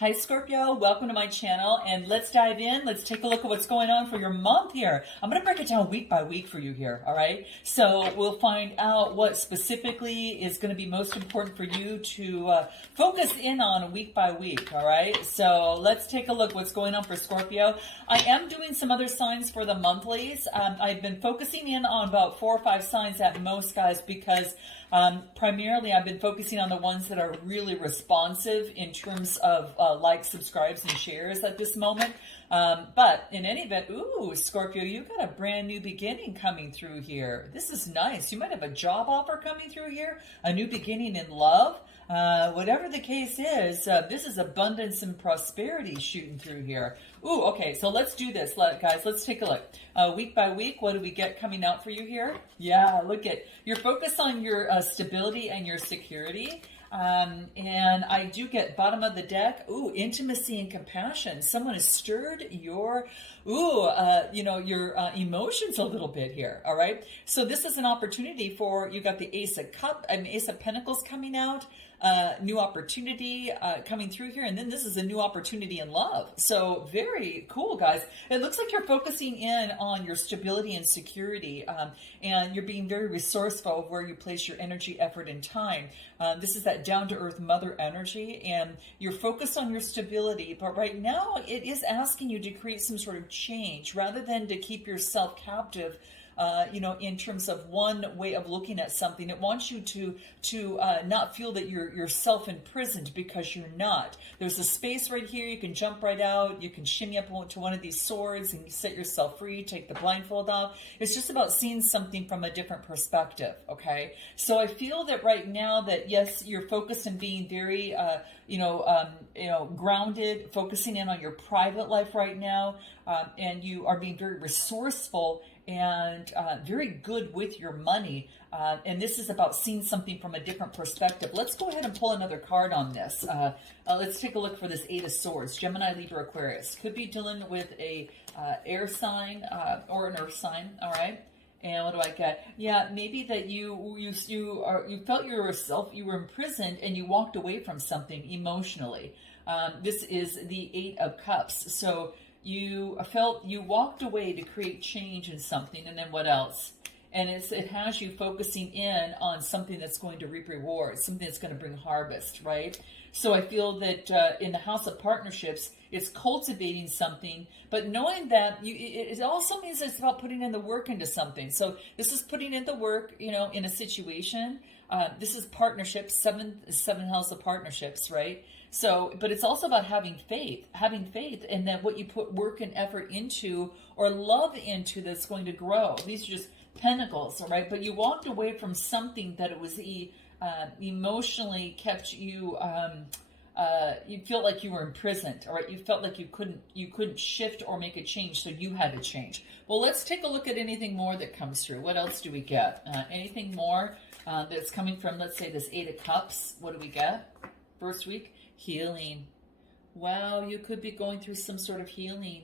Hi Scorpio, welcome to my channel, and let's dive in. Let's take a look at what's going on for your month here. I'm going to break it down week by week for you here, all right? So we'll find out what specifically is going to be most important for you to focus in on week by week, all right? So let's take a look what's going on for Scorpio. I am doing some other signs for the monthlies. I've been focusing in on about 4 or 5 signs at most, guys, because primarily I've been focusing on the ones that are really responsive in terms of likes, subscribes, and shares at this moment. But in any event, ooh, Scorpio, you got a brand new beginning coming through here. This is nice. You might have a job offer coming through here, a new beginning in love. Whatever the case is, this is abundance and prosperity shooting through here. Ooh, okay, so let's do this, guys. Let's take a look. Week by week, what do we get coming out for you here? Yeah, look at your focus on your stability and your security. And I do get bottom of the deck. Ooh, intimacy and compassion. Someone has stirred your, your emotions a little bit here. All right. So this is an opportunity for, you got the Ace of Pentacles coming out. New opportunity coming through here, and then this is a new opportunity in love. So very cool, guys. It looks like you're focusing in on your stability and security, and you're being very resourceful where you place your energy, effort, and time. This is that down-to-earth mother energy, and you're focused on your stability, but right now it is asking you to create some sort of change rather than to keep yourself captive. In terms of one way of looking at something. It wants you to not feel that you're self-imprisoned, because you're not. There's a space right here. You can jump right out. You can shimmy up to one of these swords and set yourself free, take the blindfold off. It's just about seeing something from a different perspective, okay? So I feel that right now that, yes, you're focused on being very, grounded, focusing in on your private life right now, and you are being very resourceful and very good with your money. And this is about seeing something from a different perspective. Let's go ahead and pull another card on this. Let's take a look for this 8 of Swords. Gemini, Libra, Aquarius. Could be dealing with a air sign or an earth sign, all right? And what do I get? Yeah, maybe that you felt you were imprisoned and you walked away from something emotionally. This is the 8 of Cups. So you felt you walked away to create change in something, and then what else? And it has you focusing in on something that's going to reap rewards, something that's going to bring harvest, right? So I feel that in the House of Partnerships, it's cultivating something, but knowing that it also means it's about putting in the work into something. So this is putting in the work, in a situation. This is partnerships, seven House of Partnerships, right? So, but it's also about having faith in that what you put work and effort into or love into that's going to grow. These are just pentacles, all right? But you walked away from something that it was emotionally kept you, you felt like you were imprisoned, all right? You felt like you couldn't shift or make a change, so you had to change. Well, let's take a look at anything more that comes through. What else do we get? Anything more that's coming from, let's say, this 8 of Cups? What do we get? First week? Healing. Wow, you could be going through some sort of healing.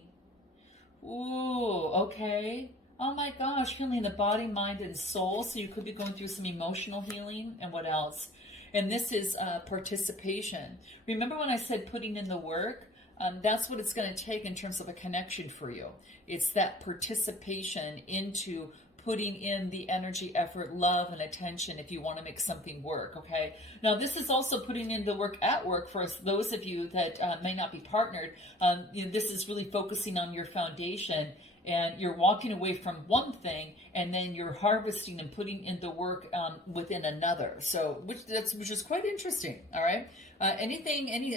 Ooh, okay. Oh my gosh, healing the body, mind, and soul. So you could be going through some emotional healing. And what else? And this is participation. Remember when I said putting in the work? That's what it's going to take in terms of a connection for you. It's that participation into putting in the energy, effort, love, and attention if you want to make something work, okay? Now, this is also putting in the work at work for those of you that may not be partnered. This is really focusing on your foundation, and you're walking away from one thing, and then you're harvesting and putting in the work within another. So, which is quite interesting, all right? Any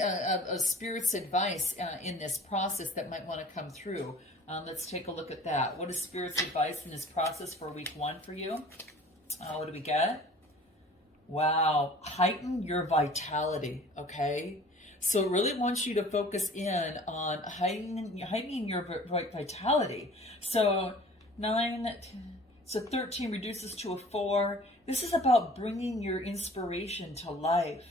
Spirit's advice in this process that might want to come through? Let's take a look at that. What is Spirit's advice in this process for week 1 for you? What do we get? Wow, heighten your vitality, okay? So it really wants you to focus in on heightening your vitality. So 13 reduces to a 4. This is about bringing your inspiration to life.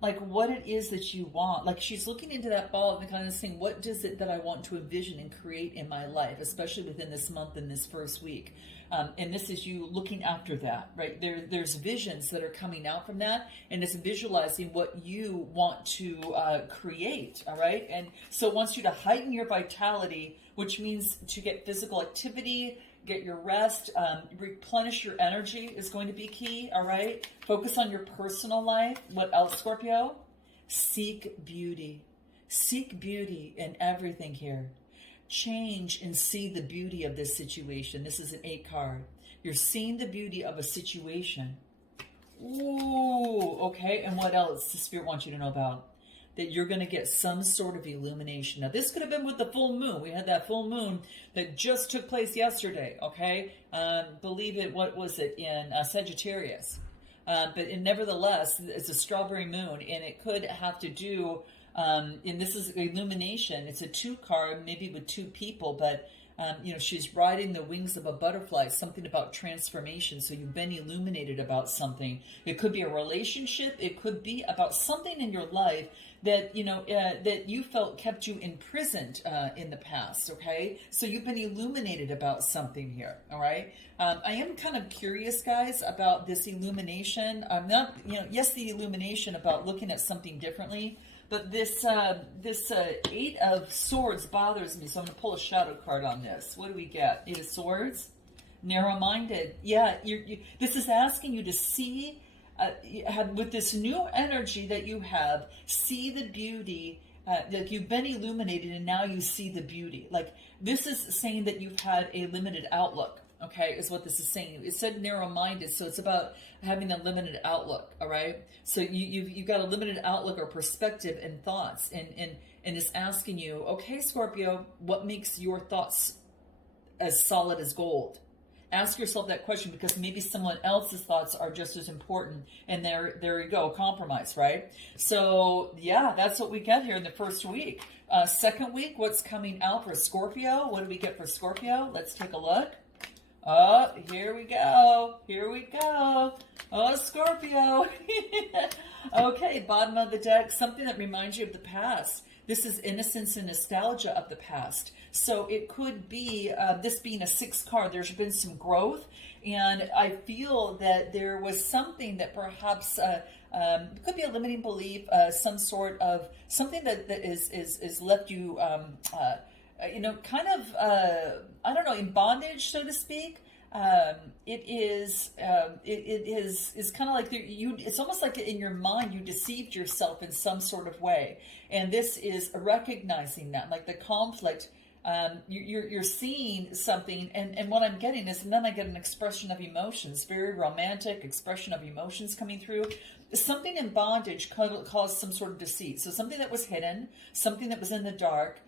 like what it is that you want. Like she's looking into that ball and kind of saying, what does it that I want to envision and create in my life, especially within this month and this first week. And this is you looking after that, right? There's visions that are coming out from that, and it's visualizing what you want to create, all right? And so it wants you to heighten your vitality, which means to get physical activity, get your rest, replenish your energy is going to be key, all right? Focus on your personal life. What else, Scorpio? Seek beauty. Seek beauty in everything here. Change and see the beauty of this situation. This is an 8 card. You're seeing the beauty of a situation. Ooh, okay. And what else the Spirit wants you to know about? That you're going to get some sort of illumination. Now, this could have been with the full moon. We had that full moon that just took place yesterday, okay? Believe it, what was it, in Sagittarius. Nevertheless, it's a strawberry moon, and it could have to do, and this is illumination. It's a 2 card, maybe with 2 people, but she's riding the wings of a butterfly, something about transformation. So you've been illuminated about something. It could be a relationship. It could be about something in your life that, that you felt kept you imprisoned in the past, okay? So you've been illuminated about something here, all right? I am kind of curious, guys, about this illumination. I'm not, yes, the illumination about looking at something differently, but this 8 of Swords bothers me, so I'm going to pull a shadow card on this. What do we get? 8 of Swords? Narrow-minded. Yeah, this is asking you to see, with this new energy that you have, see the beauty, that you've been illuminated and now you see the beauty. Like, this is saying that you've had a limited outlook. Okay, is what this is saying. It said narrow-minded, so it's about having a limited outlook, all right? So you've got a limited outlook or perspective and thoughts, and it's asking you, okay, Scorpio, what makes your thoughts as solid as gold? Ask yourself that question, because maybe someone else's thoughts are just as important, and there you go, compromise, right? So, yeah, that's what we get here in the first week. Second week, what's coming out for Scorpio? What do we get for Scorpio? Let's take a look. Oh, here we go. Here we go. Oh, Scorpio. Okay, bottom of the deck, something that reminds you of the past. This is innocence and nostalgia of the past. So it could be, this being a 6 card, there's been some growth. And I feel that there was something that perhaps it could be a limiting belief, some sort of something that is left you kind of, I don't know, in bondage, so to speak. It is kind of like it's almost like in your mind you deceived yourself in some sort of way, and this is recognizing that, like the conflict. You're seeing something, and what I'm getting is, and then I get an expression of emotions, very romantic expression of emotions coming through. Something in bondage caused some sort of deceit. So something that was hidden, something that was in the dark,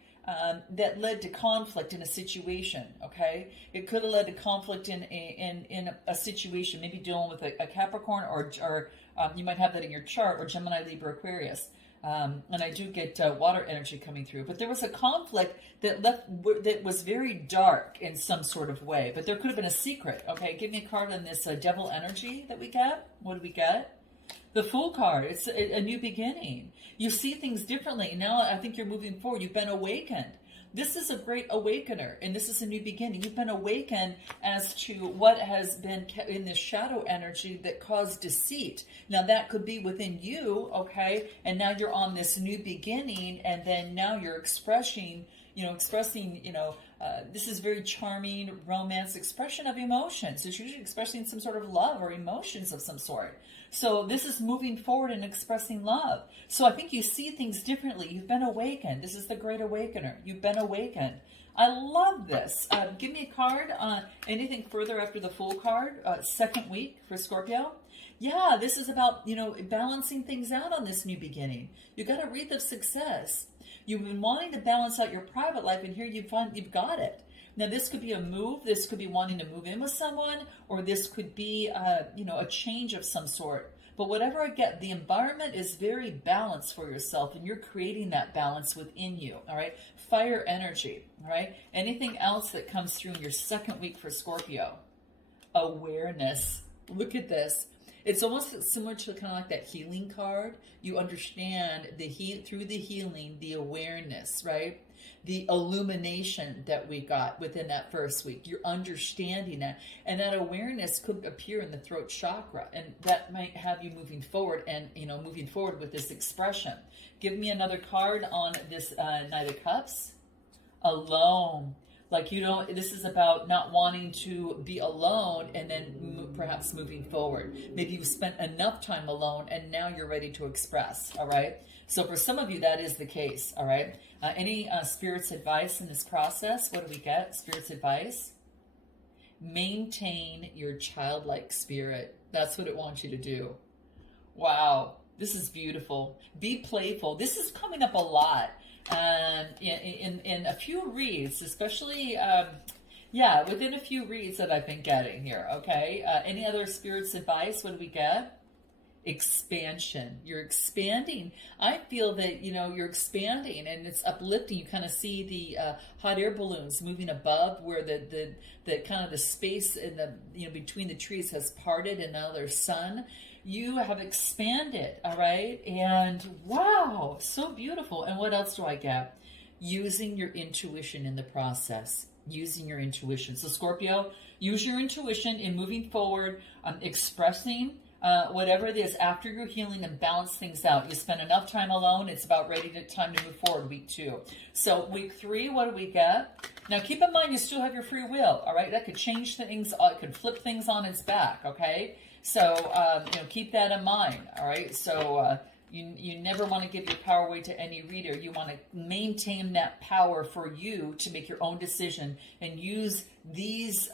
that led to conflict in a situation, okay? It could have led to conflict in a situation, maybe dealing with a Capricorn, or you might have that in your chart, or Gemini, Libra, Aquarius. And I do get water energy coming through. But there was a conflict that was very dark in some sort of way. But there could have been a secret, okay? Give me a card on this devil energy that we get. What do we get? The Fool card. It's a new beginning. You see things differently. Now I think you're moving forward. You've been awakened. This is a great awakener, and this is a new beginning. You've been awakened as to what has been in this shadow energy that caused deceit. Now that could be within you, okay? And now you're on this new beginning, and then now you're expressing, this is very charming, romance expression of emotions. It's usually expressing some sort of love or emotions of some sort. So this is moving forward and expressing love. So I think you see things differently. You've been awakened. This is the Great Awakener. You've been awakened. I love this. Give me a card. Anything further after the Fool card? Second week for Scorpio. Yeah, this is about, balancing things out on this new beginning. You got a wreath of success. You've been wanting to balance out your private life, and here you've got it. Now, this could be a move. This could be wanting to move in with someone, or this could be, a change of some sort. But whatever I get, the environment is very balanced for yourself, and you're creating that balance within you, all right? Fire energy, all right? Anything else that comes through in your second week for Scorpio? Awareness. Look at this. It's almost similar to kind of like that healing card. You understand through the healing, the awareness, right? The illumination that we got within that first week. You're understanding that. And that awareness could appear in the throat chakra. And that might have you moving forward and, moving forward with this expression. Give me another card on this Knight of Cups. Alone. Like this is about not wanting to be alone and then perhaps moving forward. Maybe you've spent enough time alone and now you're ready to express, all right? So for some of you, that is the case, all right? Any Spirit's advice in this process? What do we get? Spirit's advice? Maintain your childlike spirit. That's what it wants you to do. Wow, this is beautiful. Be playful. This is coming up a lot. In a few reads, especially, within a few reads that I've been getting here, okay? Any other Spirit's advice? What do we get? Expansion. You're expanding. I feel that, you're expanding and it's uplifting. You kind of see the hot air balloons moving above where the kind of the space in the, between the trees has parted and now there's sun. You have expanded, all right? And wow, so beautiful. And what else do I get? Using your intuition in the process. Using your intuition. So Scorpio, use your intuition in moving forward, expressing whatever it is after your healing and balance things out. You spend enough time alone. It's about time to move forward, week 2. So week 3, what do we get? Now keep in mind, you still have your free will, all right? That could change things. It could flip things on its back, okay? So, keep that in mind, all right? So, you never want to give your power away to any reader. You want to maintain that power for you to make your own decision and use these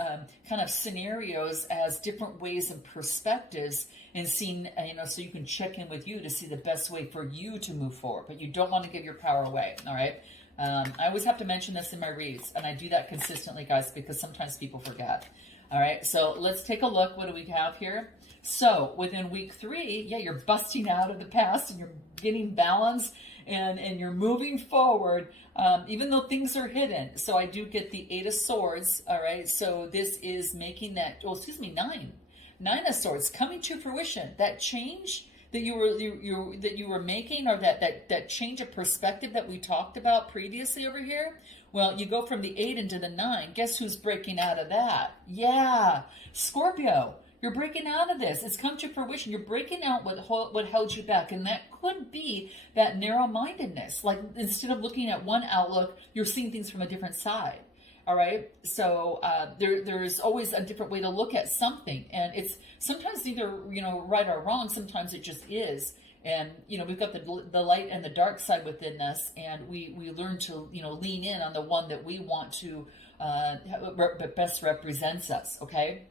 kind of scenarios as different ways and perspectives and seeing, so you can check in with you to see the best way for you to move forward. But you don't want to give your power away, all right? I always have to mention this in my reads, and I do that consistently, guys, because sometimes people forget. All right, so let's take a look. What do we have here? So within week 3, you're busting out of the past and you're getting balance and you're moving forward, even though things are hidden. So I do get the 8 of Swords, all right? So this is making that, 9 of Swords coming to fruition. That change that you were making, or that change of perspective that we talked about previously over here. Well, you go from the 8 into the 9. Guess who's breaking out of that? Yeah, Scorpio. You're breaking out of this. It's come to fruition. You're breaking out what held you back. And that could be that narrow-mindedness. Like instead of looking at one outlook, you're seeing things from a different side. All right. So there's always a different way to look at something. And it's sometimes either, right or wrong. Sometimes it just is. And, we've got the light and the dark side within us. And we learn to, lean in on the one that we want to best represents us. Okay.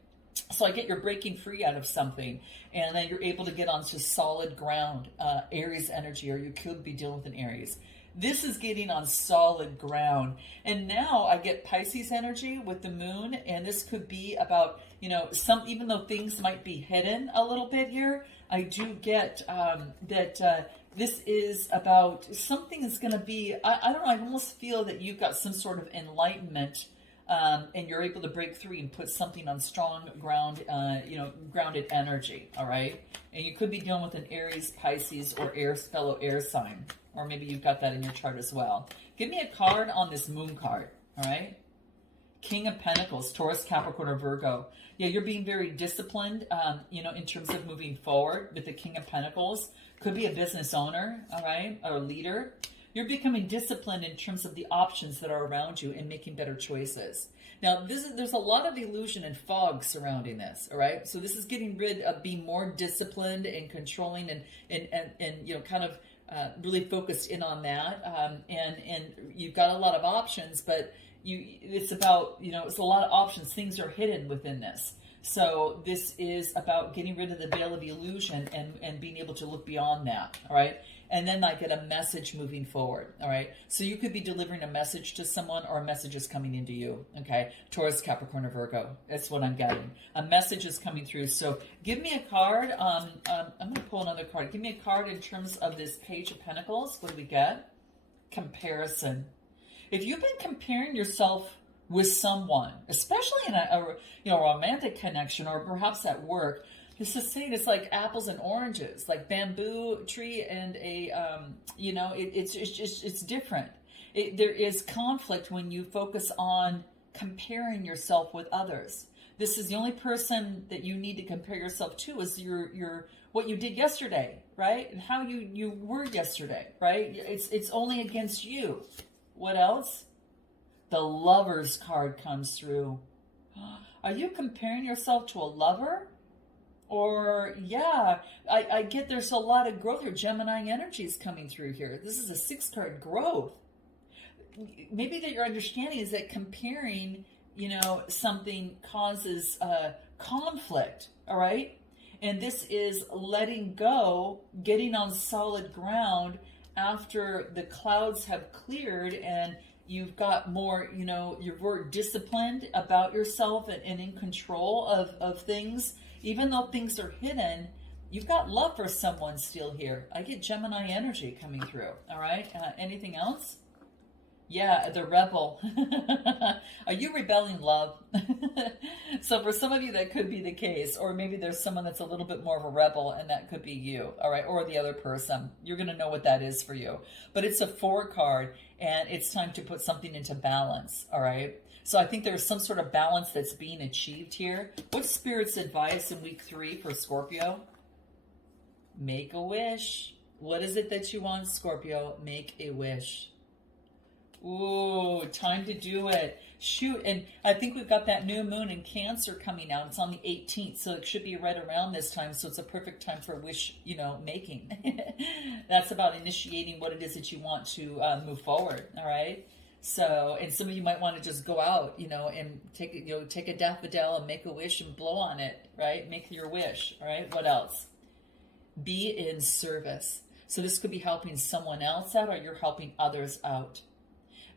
So I get you're breaking free out of something, and then you're able to get onto solid ground, Aries energy, or you could be dealing with an Aries. This is getting on solid ground. And now I get Pisces energy with the moon, and this could be about, even though things might be hidden a little bit here, I do get that this is about something is going to be, I don't know, I almost feel that you've got some sort of enlightenment. And you're able to break through and put something on strong ground, grounded energy, all right? And you could be dealing with an Aries, Pisces, or fellow air sign. Or maybe you've got that in your chart as well. Give me a card on this moon card, all right? King of Pentacles, Taurus, Capricorn, or Virgo. Yeah, you're being very disciplined, in terms of moving forward with the King of Pentacles. Could be a business owner, all right, or a leader. You're becoming disciplined in terms of the options that are around you and making better choices. Now, there's a lot of illusion and fog surrounding this, all right? So this is getting rid of being more disciplined and controlling and kind of really focused in on that. And you've got a lot of options, but it's about, it's a lot of options. Things are hidden within this. So this is about getting rid of the veil of illusion and being able to look beyond that, all right? And then I get a message moving forward, all right? So you could be delivering a message to someone, or a message is coming into you, okay? Taurus, Capricorn, or Virgo. That's what I'm getting. A message is coming through. So give me a card. I'm going to pull another card. Give me a card in terms of this Page of Pentacles. What do we get? Comparison. If you've been comparing yourself with someone, especially in a romantic connection, or perhaps at work, This is saying it's like apples and oranges, like bamboo tree and a, it's different. There is conflict when you focus on comparing yourself with others. This is the only person that you need to compare yourself to is your what you did yesterday, right? And how you were yesterday, right? It's only against you. What else? The Lover's card comes through. Are you comparing yourself to a lover? Or, yeah, I get there's a lot of growth here. Gemini energy is coming through here. This is a 6-card growth. Maybe that your understanding is that comparing, something causes conflict, all right? And this is letting go, getting on solid ground after the clouds have cleared and you've got more, you're more disciplined about yourself and in control of things. Even though things are hidden, you've got love for someone still here. I get Gemini energy coming through, all right? Anything else? Yeah, the rebel. Are you rebelling, love? So for some of you, that could be the case. Or maybe there's someone that's a little bit more of a rebel, and that could be you, all right? Or the other person. You're going to know what that is for you. But it's a 4 card, and it's time to put something into balance, all right? So I think there's some sort of balance that's being achieved here. What's Spirit's advice in week 3 for Scorpio? Make a wish. What is it that you want, Scorpio? Make a wish. Ooh, time to do it. Shoot, and I think we've got that new moon in Cancer coming out. It's on the 18th, so it should be right around this time, so it's a perfect time for wish, making. That's about initiating what it is that you want to move forward, all right? So, and some of you might want to just go out, and take a daffodil and make a wish and blow on it, right? Make your wish, all right? What else? Be in service. So this could be helping someone else out or you're helping others out.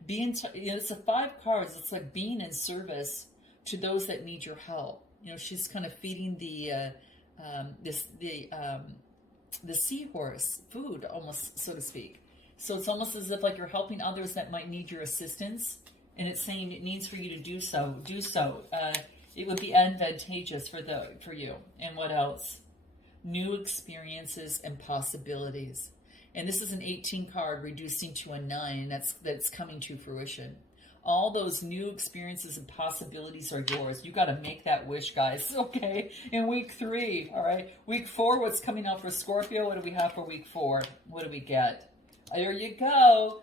It's a 5 cards. It's like being in service to those that need your help. She's kind of feeding the seahorse food, almost, so to speak. So it's almost as if like you're helping others that might need your assistance, and it's saying it needs for you to do so. Do so. It would be advantageous for you. And what else? New experiences and possibilities. And this is an 18 card reducing to a 9. That's coming to fruition. All those new experiences and possibilities are yours. You got to make that wish, guys. Okay. In week 3. All right. Week 4. What's coming out for Scorpio? What do we have for week 4? What do we get? There you go.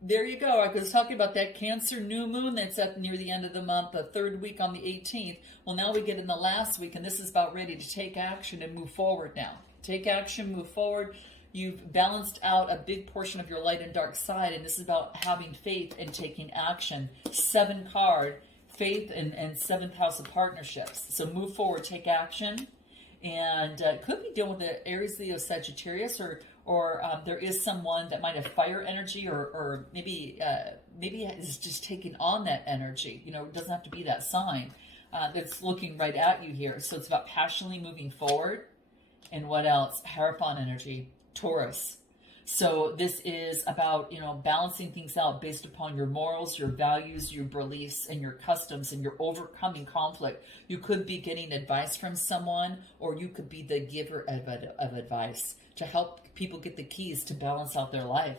There you go. I was talking about that Cancer new moon that's up near the end of the month, the 3rd week on the 18th. Well, now we get in the last week, and this is about ready to take action and move forward now. Take action, move forward. You've balanced out a big portion of your light and dark side, and this is about having faith and taking action. 7 card, faith and 7th house of partnerships. So move forward, take action, and could be dealing with the Aries, Leo, Sagittarius, or there is someone that might have fire energy, or maybe is just taking on that energy. It doesn't have to be that sign that's looking right at you here. So it's about passionately moving forward. And what else? Hierophant energy. Taurus. So this is about, balancing things out based upon your morals, your values, your beliefs, and your customs, and you're overcoming conflict. You could be getting advice from someone, or you could be the giver of advice to help people get the keys to balance out their life.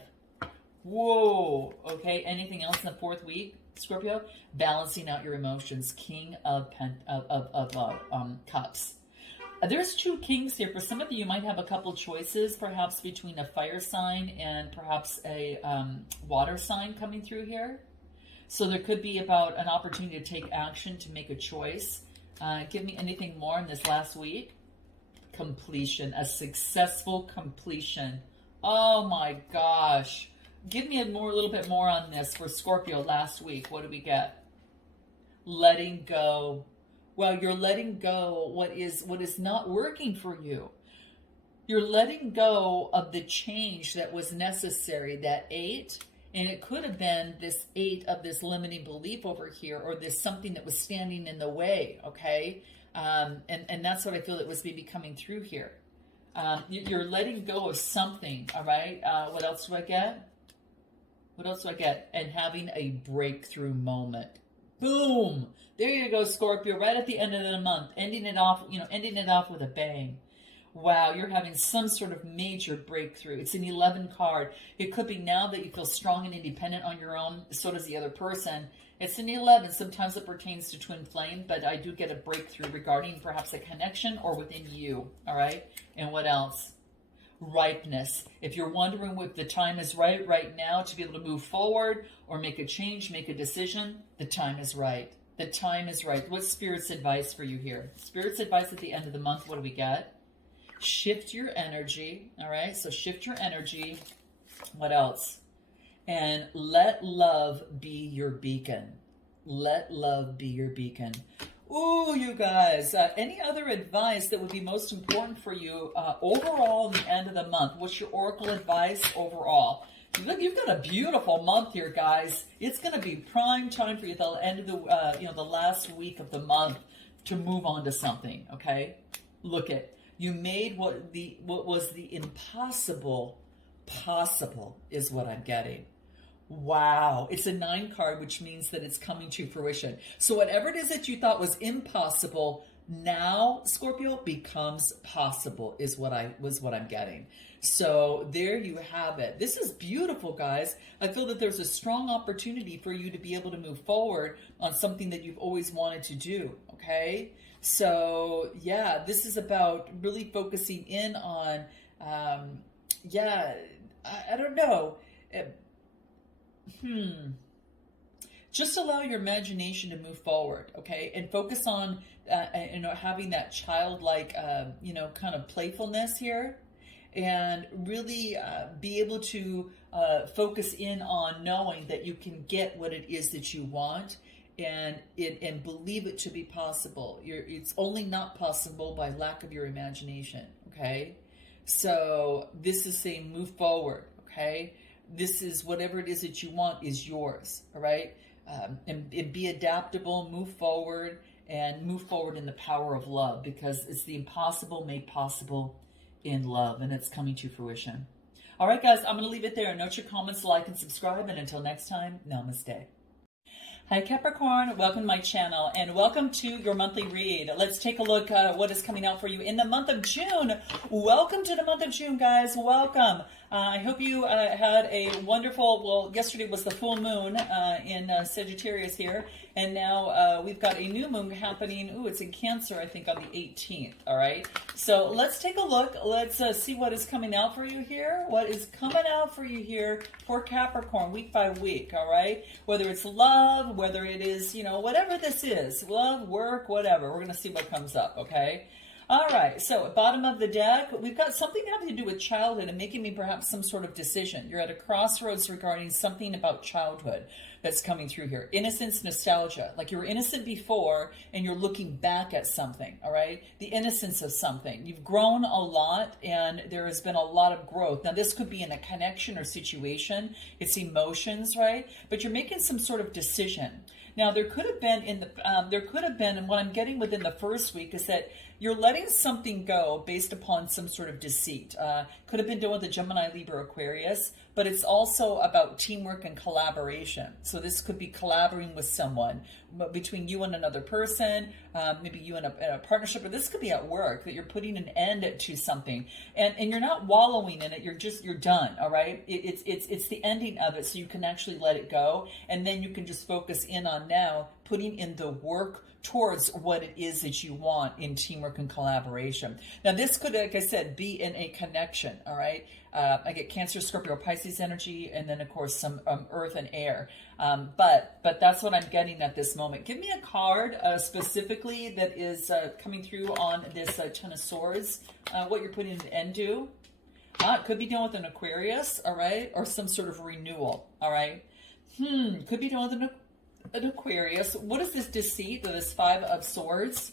Whoa. Okay. Anything else in the 4th week, Scorpio? Balancing out your emotions. King of Cups. There's 2 kings here. For some of you, you might have a couple choices, perhaps between a fire sign and perhaps a water sign coming through here. So there could be about an opportunity to take action, to make a choice. Give me anything more in this last week. Completion, a successful completion. Oh my gosh. Give me a little bit more on this for Scorpio last week. What do we get? Letting go. Well, you're letting go what is not working for you. You're letting go of the change that was necessary, that 8, and it could have been this 8 of this limiting belief over here, or this something that was standing in the way, okay? And that's what I feel that was maybe coming through here. You're letting go of something, all right? What else do I get? What else do I get? And having a breakthrough moment. Boom. There you go, Scorpio, right at the end of the month, ending it off, ending it off with a bang. Wow, you're having some sort of major breakthrough. It's an 11 card. It could be now that you feel strong and independent on your own. So does the other person. It's an 11. Sometimes it pertains to twin flame, but I do get a breakthrough regarding perhaps a connection or within you. All right. And what else? Ripeness. If you're wondering if the time is right now to be able to move forward or make a change, make a decision, the time is right. The time is right. What's Spirit's advice for you here? Spirit's advice at the end of the month, what do we get? Shift your energy, all right? So shift your energy. What else? And let love be your beacon. Let love be your beacon. Ooh, you guys, any other advice that would be most important for you overall in the end of the month? What's your oracle advice overall? Look, you've got a beautiful month here, guys. It's going to be prime time for you at the end of the, the last week of the month to move on to something, okay? Look at you made what was the impossible possible is what I'm getting. Wow. It's a 9 card, which means that it's coming to fruition. So whatever it is that you thought was impossible, now, Scorpio, becomes possible is what I'm getting. So there you have it. This is beautiful, guys. I feel that there's a strong opportunity for you to be able to move forward on something that you've always wanted to do, okay? So, yeah, this is about really focusing in on, I don't know. Just allow your imagination to move forward, okay? And focus on, having that childlike, kind of playfulness here. And really be able to focus in on knowing that you can get what it is that you want. And believe it to be possible. It's only not possible by lack of your imagination, okay? So this is saying move forward, okay? This is whatever it is that you want is yours, all right? And be adaptable, move forward, and move forward in the power of love, because it's the impossible made possible in love, and it's coming to fruition. All right, guys, I'm going to leave it there. Note your comments, like, and subscribe, and until next time, namaste. Hi Capricorn, welcome to my channel and welcome to your monthly read. Let's take a look at what is coming out for you in the month of June. Welcome to the month of June, guys. Welcome. I hope you had a wonderful, well, yesterday was the full moon in Sagittarius here, and now we've got a new moon happening. Ooh, it's in Cancer, I think, on the 18th, all right? So let's take a look. Let's see what is coming out for you here. What is coming out for you here for Capricorn week by week, all right? Whether it's love, whether it is, whatever this is, love, work, whatever. We're going to see what comes up, okay? All right, so bottom of the deck, we've got something having to do with childhood and making me perhaps some sort of decision. You're at a crossroads regarding something about childhood that's coming through here. Innocence, nostalgia, like you were innocent before and you're looking back at something, all right? The innocence of something. You've grown a lot and there has been a lot of growth. Now, this could be in a connection or situation. It's emotions, right? But you're making some sort of decision. Now, there could have been and what I'm getting within the first week is that you're letting something go based upon some sort of deceit. Could have been done with a Gemini, Libra, Aquarius, but it's also about teamwork and collaboration. So this could be collaborating with someone, between you and another person, maybe you in a partnership, or this could be at work, that you're putting an end to something. And you're not wallowing in it, you're done, all right? It's the ending of it, so you can actually let it go, and then you can just focus in on now putting in the work towards what it is that you want in teamwork and collaboration. Now, this could, like I said, be in a connection, all right? I get Cancer, Scorpio, Pisces energy, and then, of course, some earth and air. But that's what I'm getting at this moment. Give me a card specifically that is coming through on this Ten of Swords, what you're putting an end to. It could be dealing with an Aquarius, all right? Or some sort of renewal, all right? Could be dealing with an Aquarius. What is this deceit, this Five of Swords?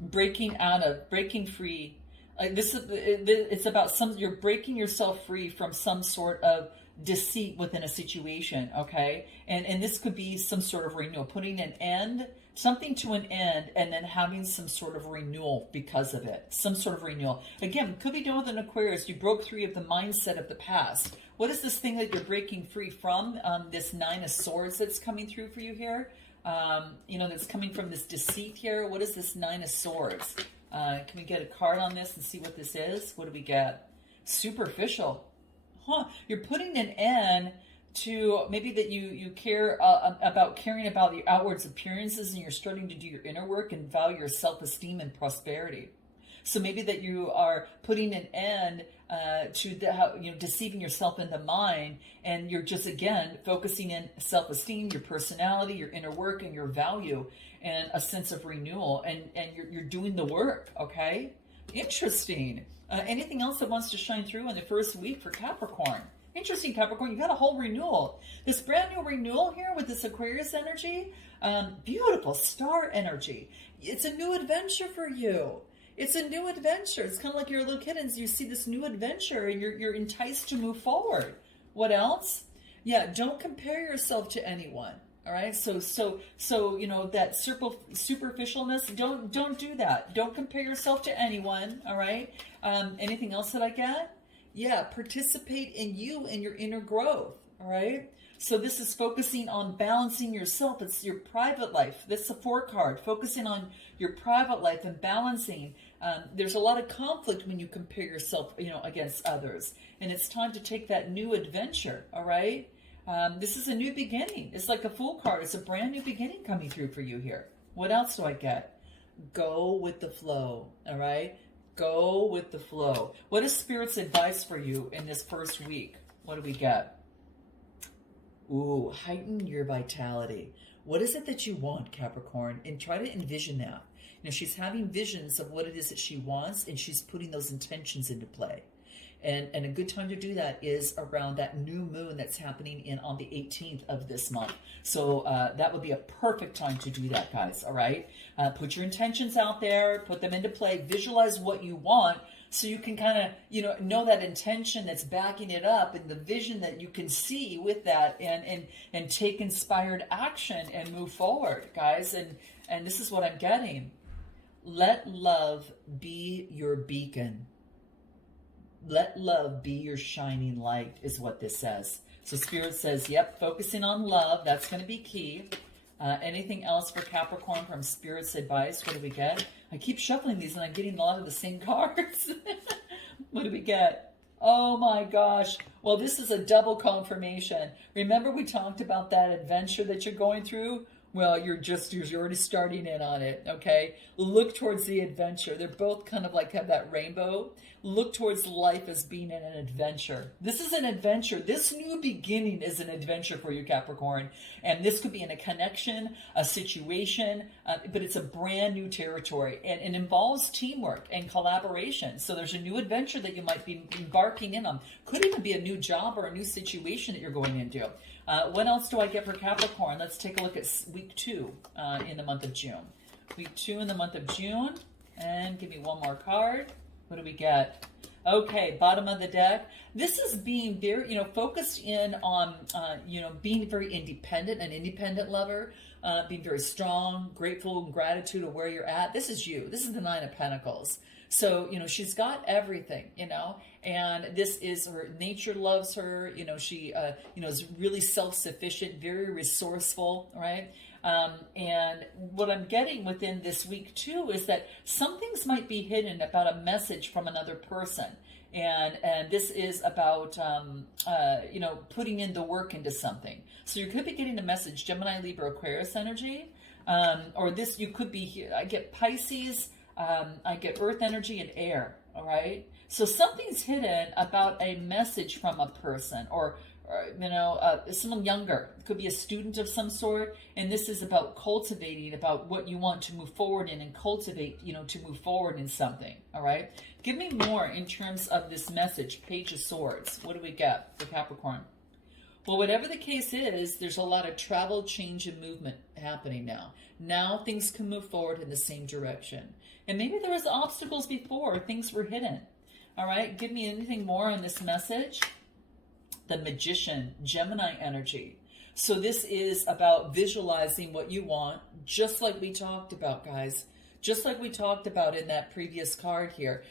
Breaking free. It's about you're breaking yourself free from some sort of deceit within a situation, okay? And this could be some sort of renewal, putting an end, something to an end, and then having some sort of renewal because of it, some sort of renewal. Again, could be doing with an Aquarius. You broke free of the mindset of the past. What is this thing that you're breaking free from? This Nine of Swords that's coming through for you here. that's coming from this deceit here. What is this Nine of Swords? Can we get a card on this and see what this is? What do we get? Superficial. Huh. You're putting an end to maybe that you care about caring about your outward appearances, and you're starting to do your inner work and value your self-esteem and prosperity. So maybe that you are putting an end to deceiving yourself in the mind, and you're just, again, focusing in self-esteem, your personality, your inner work, and your value, and a sense of renewal, and you're doing the work, okay? Interesting. Anything else that wants to shine through in the first week for Capricorn? Interesting, Capricorn. You got a whole renewal. This brand new renewal here with this Aquarius energy, beautiful star energy. It's a new adventure for you. It's a new adventure. It's kind of like you're a little kid and you see this new adventure and you're enticed to move forward. What else? Yeah, don't compare yourself to anyone. All right. So that superficialness, don't do that. Don't compare yourself to anyone. All right. Anything else that I get? Yeah, participate in you and your inner growth. All right. So this is focusing on balancing yourself. It's your private life. This is a 4 card, focusing on your private life and balancing. There's a lot of conflict when you compare yourself, against others. And it's time to take that new adventure. All right. This is a new beginning. It's like a Fool card. It's a brand new beginning coming through for you here. What else do I get? Go with the flow. All right. Go with the flow. What is Spirit's advice for you in this first week? What do we get? Ooh, heighten your vitality. What is it that you want, Capricorn? And try to envision that. She's having visions of what it is that she wants, and she's putting those intentions into play. And a good time to do that is around that new moon that's happening on the 18th of this month. So that would be a perfect time to do that, guys, all right? Put your intentions out there, put them into play, visualize what you want, so you can kind of, know that intention that's backing it up and the vision that you can see with that, and take inspired action and move forward, guys. And this is what I'm getting. Let love be your beacon. Let love be your shining light is what this says. So Spirit says, yep, focusing on love. That's going to be key. Anything else for Capricorn from Spirit's advice? What do we get? I keep shuffling these and I'm getting a lot of the same cards. What do we get? Oh my gosh. Well, this is a double confirmation. Remember we talked about that adventure that you're going through? Well, you're already starting in on it, okay? Look towards the adventure. They're both kind of like have that rainbow. Look towards life as being an adventure. This is an adventure. This new beginning is an adventure for you, Capricorn. And this could be in a connection, a situation, but it's a brand new territory. And it involves teamwork and collaboration. So there's a new adventure that you might be embarking in on. Could even be a new job or a new situation that you're going into. What else do I get for Capricorn? Let's take a look at week 2 in the month of June. Week 2 in the month of June. And give me one more card. What do we get? Okay, bottom of the deck. This is being very, focused in on, being very independent, an independent lover, being very strong, grateful and gratitude of where you're at. This is you. This is the 9 of Pentacles. So, she's got everything, and this is her nature loves her, she, is really self-sufficient, very resourceful, right? And what I'm getting within this week too is that some things might be hidden about a message from another person. And this is about, putting in the work into something. So you could be getting a message, Gemini, Libra, Aquarius energy, or this, you could be, I get Pisces, I get earth energy and air. All right. So something's hidden about a message from a person or someone younger. It could be a student of some sort. And this is about cultivating, about what you want to move forward in and cultivate, to move forward in something. All right. Give me more in terms of this message, Page of Swords. What do we get for Capricorn? Well, whatever the case is, there's a lot of travel, change, and movement happening now. Now things can move forward in the same direction. And maybe there was obstacles before, things were hidden. All right, give me anything more on this message. The Magician, Gemini energy. So this is about visualizing what you want, just like we talked about, guys. Just like we talked about in that previous card here,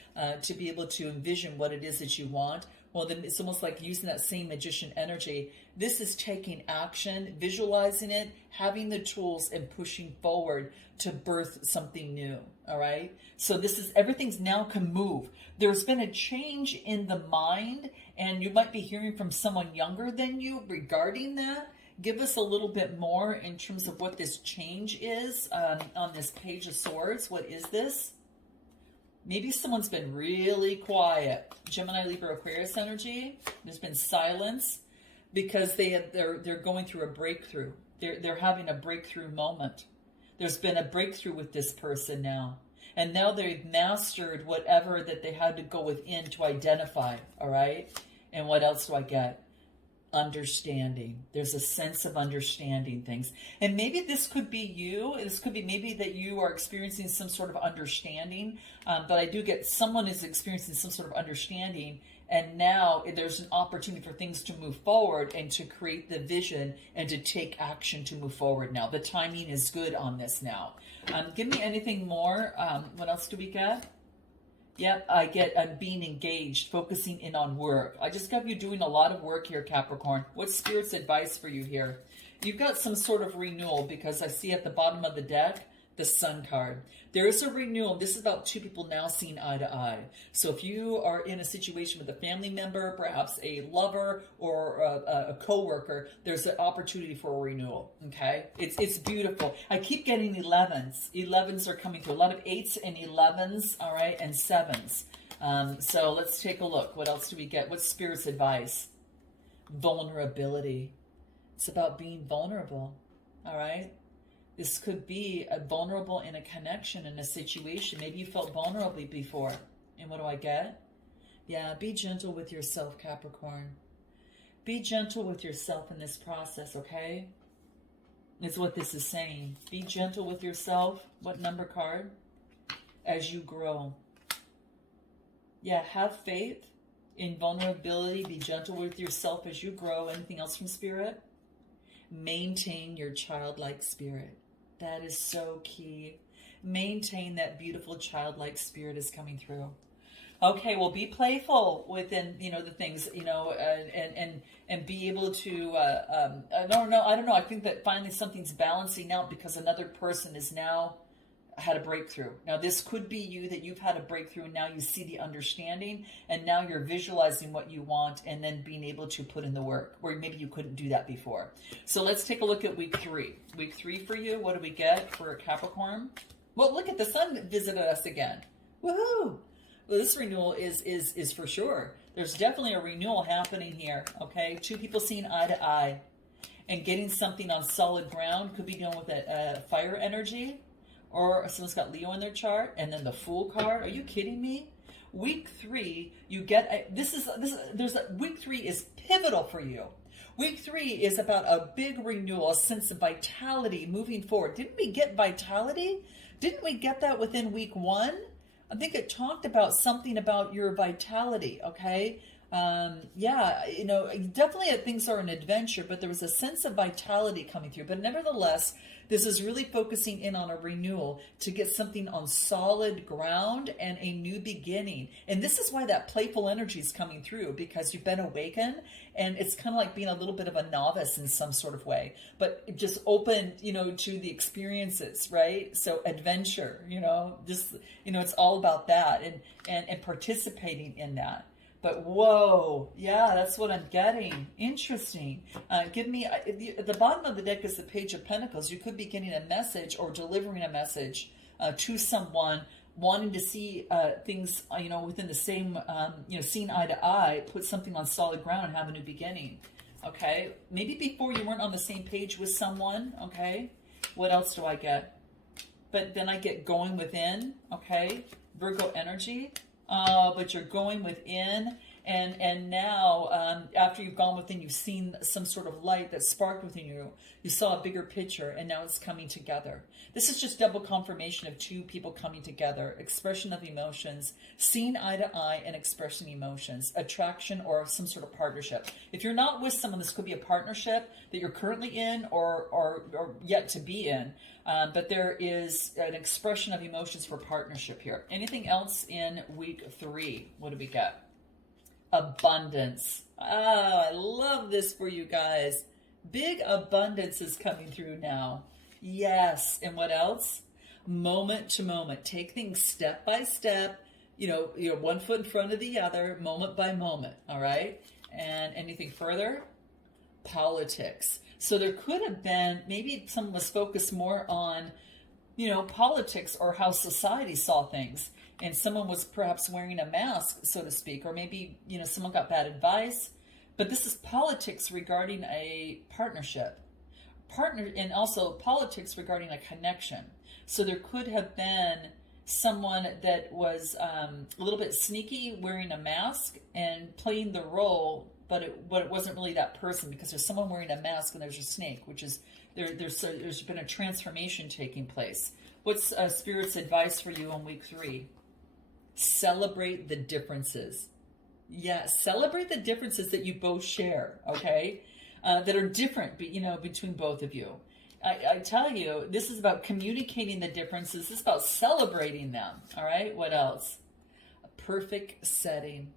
to be able to envision what it is that you want. Well, then it's almost like using that same magician energy. This is taking action, visualizing it, having the tools, and pushing forward to birth something new. All right. So this is, everything's now can move. There's been a change in the mind, and you might be hearing from someone younger than you regarding that. Give us a little bit more in terms of what this change is on this Page of Swords. What is this? Maybe someone's been really quiet. Gemini, Libra, Aquarius energy. There's been silence because they're going through a breakthrough. They're having a breakthrough moment. There's been a breakthrough with this person now. And now they've mastered whatever that they had to go within to identify, all right? And what else do I get? Understanding. There's a sense of understanding things. And maybe this could be you. This could be maybe that you are experiencing some sort of understanding. But I do get someone is experiencing some sort of understanding. And now there's an opportunity for things to move forward and to create the vision and to take action to move forward now. The timing is good on this now. Give me anything more. What else do we get? Yep, I get being engaged, focusing in on work. I just got you doing a lot of work here, Capricorn. What's Spirit's advice for you here? You've got some sort of renewal because I see at the bottom of the deck, the Sun card. There is a renewal. This is about two people now seeing eye to eye. So if you are in a situation with a family member, perhaps a lover or a co-worker, there's an opportunity for a renewal, okay? It's beautiful. I keep getting 11s. 11s are coming through. A lot of 8s and 11s, all right, and 7s. So let's take a look. What else do we get? What's Spirit's advice? Vulnerability. It's about being vulnerable, all right? This could be a vulnerable in a connection, in a situation. Maybe you felt vulnerable before. And what do I get? Yeah, be gentle with yourself, Capricorn. Be gentle with yourself in this process, okay? It's what this is saying. Be gentle with yourself. What number card? As you grow. Yeah, have faith in vulnerability. Be gentle with yourself as you grow. Anything else from Spirit? Maintain your childlike spirit. That is so key. Maintain that beautiful childlike spirit is coming through. Okay, well, be playful within, the things, and be able to, I don't know. I think that finally something's balancing out because another person is now had a breakthrough. Now, this could be you, that you've had a breakthrough and now you see the understanding and now you're visualizing what you want and then being able to put in the work where maybe you couldn't do that before. So let's take a look at week 3. Week 3 for you, what do we get for Capricorn? Well, look at the sun visited us again. Woohoo! Well, this renewal is for sure. There's definitely a renewal happening here, okay? Two people seeing eye to eye and getting something on solid ground. Could be dealing with a fire energy. Or someone's got Leo in their chart, and then the Fool card. Are you kidding me? Week 3, you get week 3 is pivotal for you. Week 3 is about a big renewal, a sense of vitality moving forward. Didn't we get vitality? Didn't we get that within week 1? I think it talked about something about your vitality. Okay. Definitely things are an adventure, but there was a sense of vitality coming through. But nevertheless, this is really focusing in on a renewal to get something on solid ground and a new beginning. And this is why that playful energy is coming through, because you've been awakened, and it's kind of like being a little bit of a novice in some sort of way, but just open, to the experiences, right? So adventure, it's all about that and participating in that. But whoa, yeah, that's what I'm getting. Interesting. Give me, at the bottom of the deck is the Page of Pentacles. You could be getting a message or delivering a message to someone wanting to see things, within the same, seeing eye to eye, put something on solid ground and have a new beginning. Okay. Maybe before you weren't on the same page with someone. Okay. What else do I get? But then I get going within. Okay. Virgo energy. But you're going within, and now after you've gone within, you've seen some sort of light that sparked within you. You saw a bigger picture, and now it's coming together. This is just double confirmation of two people coming together. Expression of emotions, seeing eye to eye, and expressing emotions, attraction, or some sort of partnership. If you're not with someone, this could be a partnership that you're currently in or yet to be in. But there is an expression of emotions for partnership here. Anything else in week 3? What do we get? abundance. I love this for you guys. Big abundance is coming through now. Yes. And what else? Moment to moment. Take things step by step, one foot in front of the other, moment by moment. All right. And anything further? Politics. So there could have been, maybe someone was focused more on, politics or how society saw things. And someone was perhaps wearing a mask, so to speak, or maybe, someone got bad advice. But this is politics regarding a partnership, and also politics regarding a connection. So there could have been someone that was a little bit sneaky, wearing a mask and playing the role, but it wasn't really that person, because there's someone wearing a mask and there's a snake, which is there's been a transformation taking place. What's Spirit's advice for you on week 3? Celebrate the differences. Yeah, celebrate the differences that you both share, okay? That are different, between both of you. I tell you, this is about communicating the differences. This is about celebrating them, all right? What else? A perfect setting.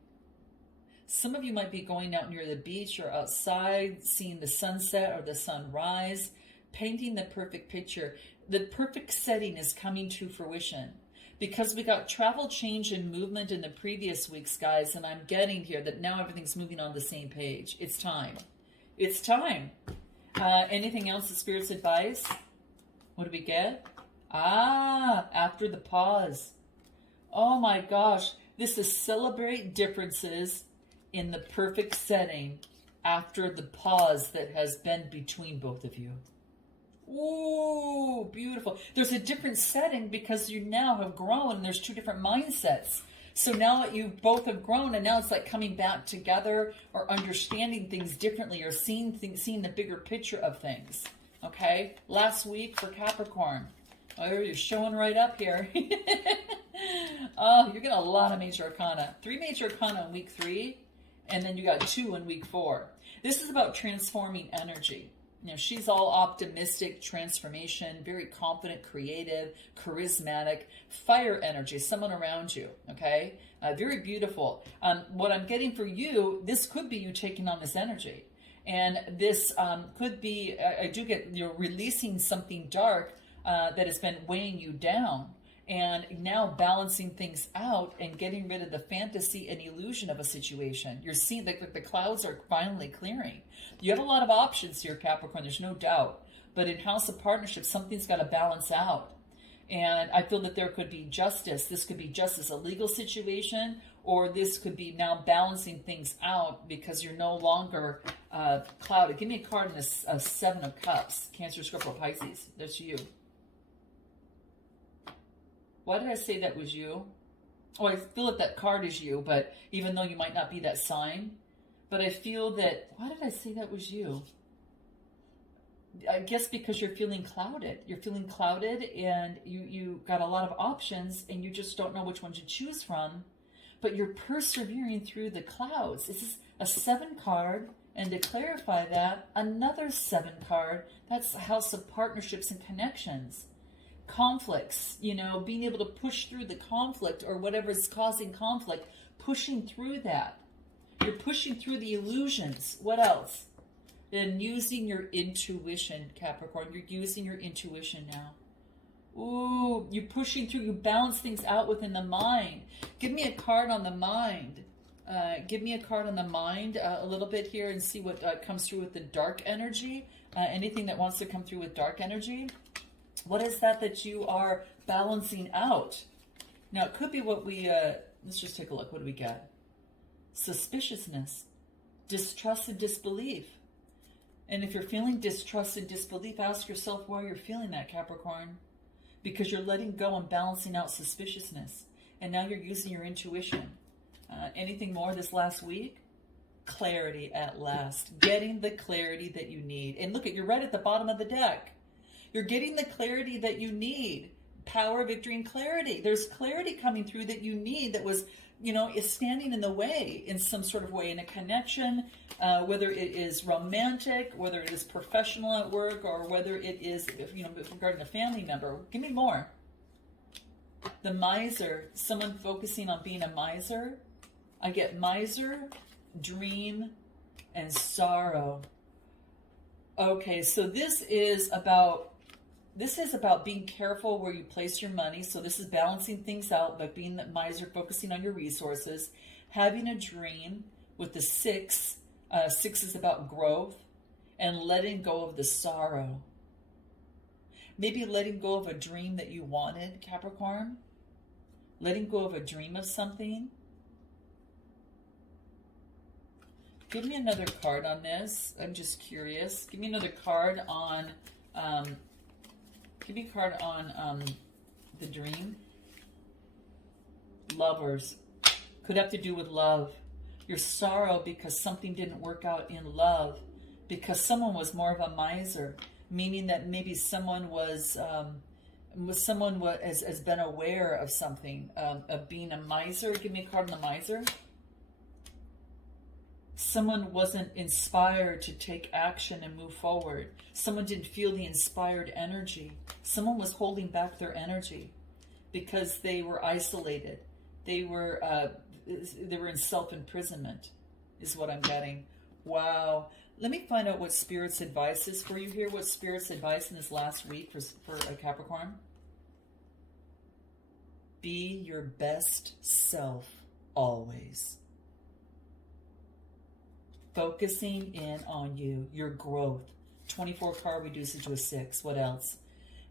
Some of you might be going out near the beach or outside, seeing the sunset or the sunrise, painting the perfect picture. The perfect setting is coming to fruition. Because we got travel, change, and movement in the previous weeks, guys, and I'm getting here that now everything's moving on the same page. It's time. It's time. Anything else, the Spirit's advice? What do we get? After the pause. Oh my gosh. This is celebrate differences in the perfect setting after the pause that has been between both of you. Ooh, beautiful. There's a different setting because you now have grown and there's two different mindsets. So now that you both have grown, and now it's like coming back together or understanding things differently or seeing the bigger picture of things. Okay? Last week for Capricorn. Oh, you're showing right up here. Oh, you're getting a lot of major arcana. 3 major arcana in week 3, and then you got 2 in week 4. This is about transforming energy. She's all optimistic, transformation, very confident, creative, charismatic, fire energy, someone around you, okay? Very beautiful. What I'm getting for you, this could be you taking on this energy. And this could be, I do get, you're releasing something dark that has been weighing you down. And now balancing things out and getting rid of the fantasy and illusion of a situation. You're seeing that the clouds are finally clearing. You have a lot of options here, Capricorn, there's no doubt. But in House of Partnership, something's got to balance out. And I feel that there could be justice. This could be justice, a legal situation, or this could be now balancing things out because you're no longer clouded. Give me a card in a 7 of Cups. Cancer, Scorpio, Pisces. That's you. Why did I say that was you? Oh, I feel that card is you, but even though you might not be that sign, but I feel that, why did I say that was you? I guess because you're feeling clouded. You're feeling clouded and you got a lot of options and you just don't know which one to choose from, but you're persevering through the clouds. This is a 7 card, and to clarify that, another 7 card, that's the House of Partnerships and Connections. Conflicts, being able to push through the conflict or whatever is causing conflict, pushing through that. You're pushing through the illusions. What else? And using your intuition, Capricorn. You're using your intuition now. Ooh, you're pushing through. You balance things out within the mind. Give me a card on the mind. Give me a card on the mind a little bit here and see what comes through with the dark energy. Anything that wants to come through with dark energy. What is that you are balancing out? Now, it could be what we, let's just take a look. What do we got? Suspiciousness, distrust and disbelief. And if you're feeling distrust and disbelief, ask yourself why you're feeling that, Capricorn. Because you're letting go and balancing out suspiciousness. And now you're using your intuition. Anything more this last week? Clarity at last. Getting the clarity that you need. And look, you're right at the bottom of the deck. You're getting the clarity that you need. Power, victory, and clarity. There's clarity coming through that you need that was, is standing in the way in some sort of way in a connection, whether it is romantic, whether it is professional at work, or whether it is, regarding a family member. Give me more. The miser, someone focusing on being a miser. I get miser, dream, and sorrow. Okay, so this is about being careful where you place your money. So this is balancing things out, but being the miser, focusing on your resources, having a dream with the 6. 6 is about growth and letting go of the sorrow. Maybe letting go of a dream that you wanted, Capricorn. Letting go of a dream of something. Give me another card on this. I'm just curious. Give me another card on, give me a card on the dream. Lovers. Could have to do with love. Your sorrow because something didn't work out in love. Because someone was more of a miser. Meaning that maybe someone has been aware of something, of being a miser. Give me a card on the miser. Someone wasn't inspired to take action and move forward. Someone didn't feel the inspired energy. Someone was holding back their energy because they were isolated. They were in self-imprisonment, is what I'm getting. Wow. Let me find out what Spirit's advice is for you here. What Spirit's advice in this last week for a Capricorn? Be your best self always. Focusing in on you, your growth. 24 card reduces to a 6. What else?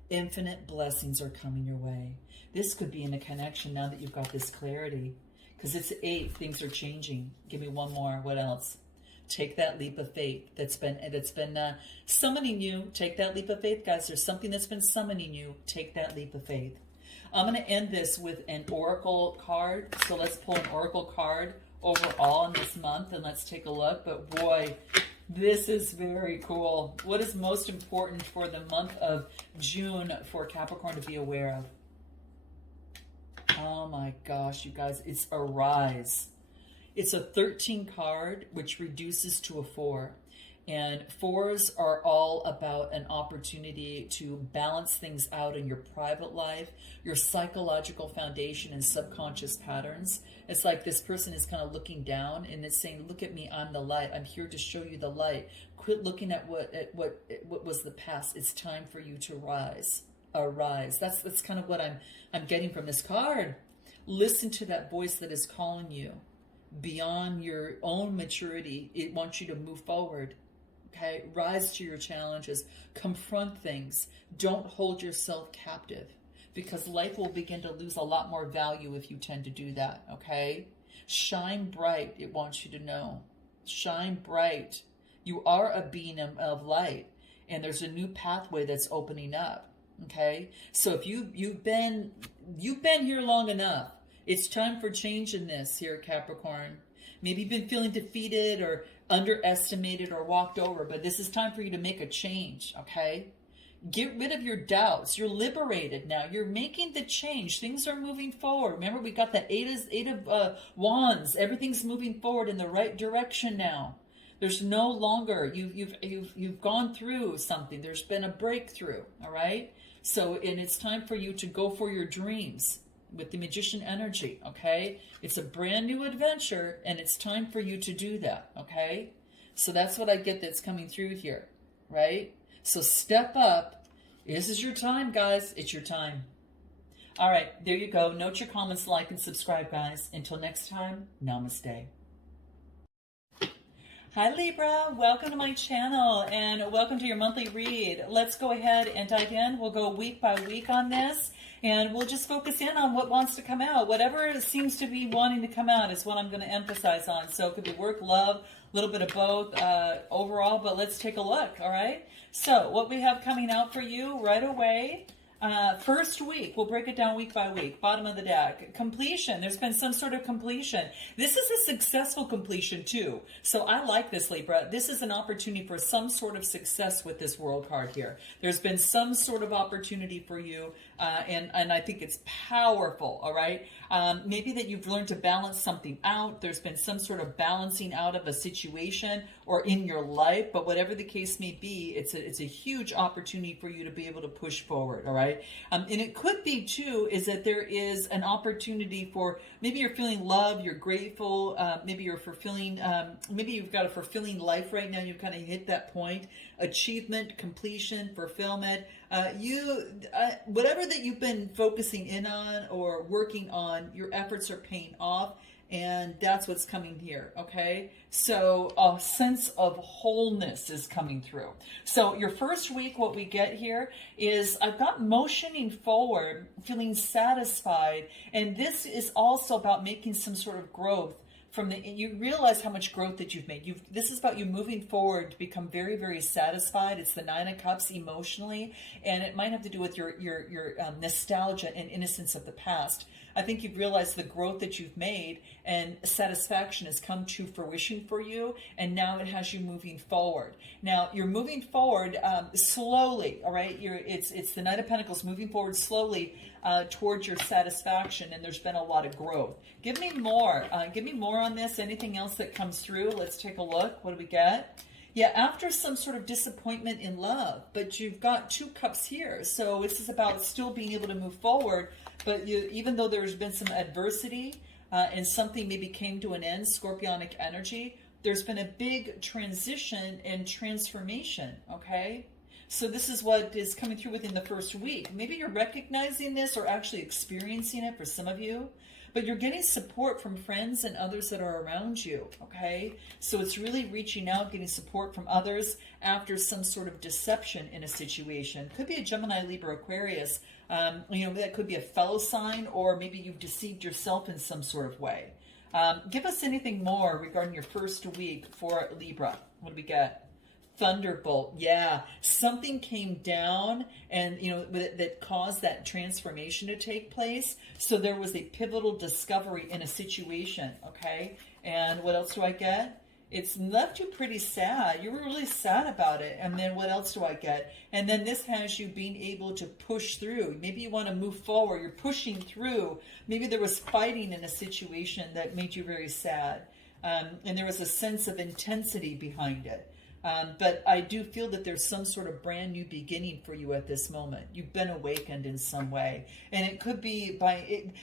Infinite blessings are coming your way. This could be in a connection now that you've got this clarity. Because it's 8, things are changing. Give me one more. What else? Take that leap of faith that's been summoning you. Take that leap of faith, guys. There's something that's been summoning you. Take that leap of faith. I'm going to end this with an oracle card. So let's pull an oracle card overall in this month and let's take a look. But boy, this is very cool. What is most important for the month of June for Capricorn to be aware of? Oh my gosh, you guys, it's Arise. It's a 13 card, which reduces to a 4. And 4s are all about an opportunity to balance things out in your private life, your psychological foundation and subconscious patterns. It's like this person is kind of looking down and it's saying, look at me, I'm the light. I'm here to show you the light. Quit looking at what was the past. It's time for you to rise. Arise. That's kind of what I'm getting from this card. Listen to that voice that is calling you beyond your own maturity. It wants you to move forward. Okay, rise to your challenges, confront things. Don't hold yourself captive because life will begin to lose a lot more value if you tend to do that. Okay, shine bright. It wants you to know. Shine bright. You are a being of light, and there's a new pathway that's opening up. Okay, so if you've been here long enough, it's time for change in this here, Capricorn. Maybe you've been feeling defeated or underestimated or walked over, but this is time for you to make a change, okay? Get rid of your doubts. You're liberated now. You're making the change. Things are moving forward. Remember, we got the eight of wands. Everything's moving forward in the right direction now. There's no longer, you've gone through something. There's been a breakthrough, all right? So, and it's time for you to go for your dreams with the Magician energy, okay? It's a brand new adventure, and it's time for you to do that, okay? So that's what I get that's coming through here, right? So step up. This is your time, guys. It's your time. All right, there you go. Note your comments, like, and subscribe, guys. Until next time, namaste. Hi Libra, welcome to my channel and welcome to your monthly read. Let's go ahead and dive in. We'll go week by week on this and we'll just focus in on what wants to come out. Whatever seems to be wanting to come out is what I'm going to emphasize on. So it could be work, love, a little bit of both overall, but let's take a look, all right? So what we have coming out for you right away. First week, we'll break it down week by week. Bottom of the deck. Completion. There's been some sort of completion. This is a successful completion too. So I like this, Libra. This is an opportunity for some sort of success with this World card here. There's been some sort of opportunity for you, and I think it's powerful, all right? Maybe that you've learned to balance something out. There's been some sort of balancing out of a situation or in your life, but whatever the case may be, it's a huge opportunity for you to be able to push forward, all right? okay? And it could be too, is that there is an opportunity for, maybe you're feeling love, you're grateful, maybe you're fulfilling, maybe you've got a fulfilling life right now, you've kind of hit that point, achievement, completion, fulfillment. Whatever that you've been focusing in on or working on, your efforts are paying off. And that's what's coming here, okay? So a sense of wholeness is coming through. So your first week, what we get here is I've got motioning forward, feeling satisfied. And this is also about making some sort of growth from you realize how much growth that you've made. This is about you moving forward to become very, very satisfied. It's the Nine of Cups emotionally, and it might have to do with your nostalgia and innocence of the past. I think you've realized the growth that you've made, and satisfaction has come to fruition for you, and now it has you moving forward. Now you're moving forward slowly, all right? It's the Knight of Pentacles moving forward slowly towards your satisfaction, and there's been a lot of growth. Give me more. Give me more on this. Anything else that comes through? Let's take a look. What do we get? Yeah, after some sort of disappointment in love, but you've got 2 cups here. So this is about still being able to move forward, but even though there's been some adversity and something maybe came to an end, Scorpionic energy, there's been a big transition and transformation, okay? So this is what is coming through within the first week. Maybe you're recognizing this or actually experiencing it for some of you, but you're getting support from friends and others that are around you, okay? So it's really reaching out, getting support from others after some sort of deception in a situation. Could be a Gemini, Libra, Aquarius. That could be a fellow sign, or maybe you've deceived yourself in some sort of way. Give us anything more regarding your first week for Libra. What do we get? Thunderbolt. Yeah, something came down and that caused that transformation to take place. So there was a pivotal discovery in a situation, okay? And what else do I get? It's left you pretty sad. You were really sad about it. And then what else do I get? And then this has you being able to push through. Maybe you want to move forward. You're pushing through. Maybe there was fighting in a situation that made you very sad. And there was a sense of intensity behind it. But I do feel that there's some sort of brand new beginning for you at this moment. You've been awakened in some way. And it could be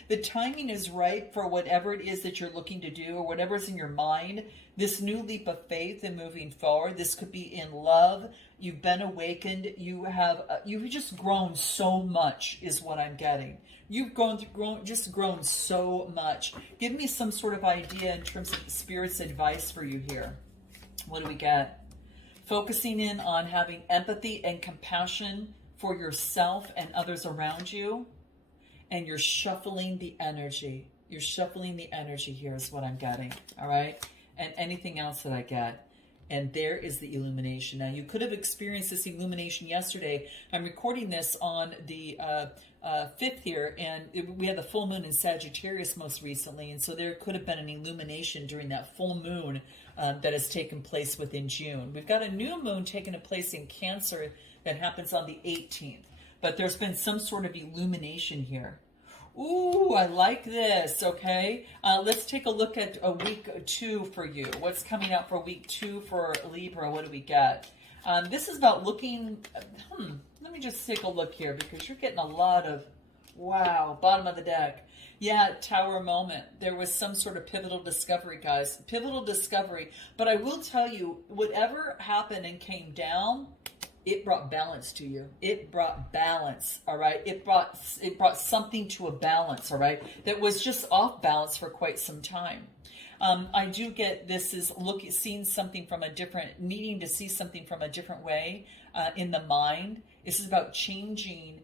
the timing is right for whatever it is that you're looking to do or whatever's in your mind. This new leap of faith and moving forward. This could be in love. You've been awakened. You've just grown so much is what I'm getting. You've grown so much. Give me some sort of idea in terms of Spirit's advice for you here. What do we get? Focusing in on having empathy and compassion for yourself and others around you. And you're shuffling the energy. You're shuffling the energy here is what I'm getting. All right. And anything else that I get. And there is the illumination. Now, you could have experienced this illumination yesterday. I'm recording this on the 5th here, and we had the full moon in Sagittarius most recently, and so there could have been an illumination during that full moon that has taken place within June. We've got a new moon taking place in Cancer that happens on the 18th, but there's been some sort of illumination here. Ooh, I like this, okay? Let's take a look at a week 2 for you. What's coming up for week 2 for Libra? What do we get? This is about looking, let me just take a look here because you're getting a lot of, wow, bottom of the deck. Yeah, Tower moment. There was some sort of pivotal discovery, guys. Pivotal discovery. But I will tell you, whatever happened and came down, it brought balance to you. It brought balance, all right? It brought something to a balance, all right? That was just off balance for quite some time. I do get this is seeing something from a different, needing to see something from a different way in the mind. This is about changing,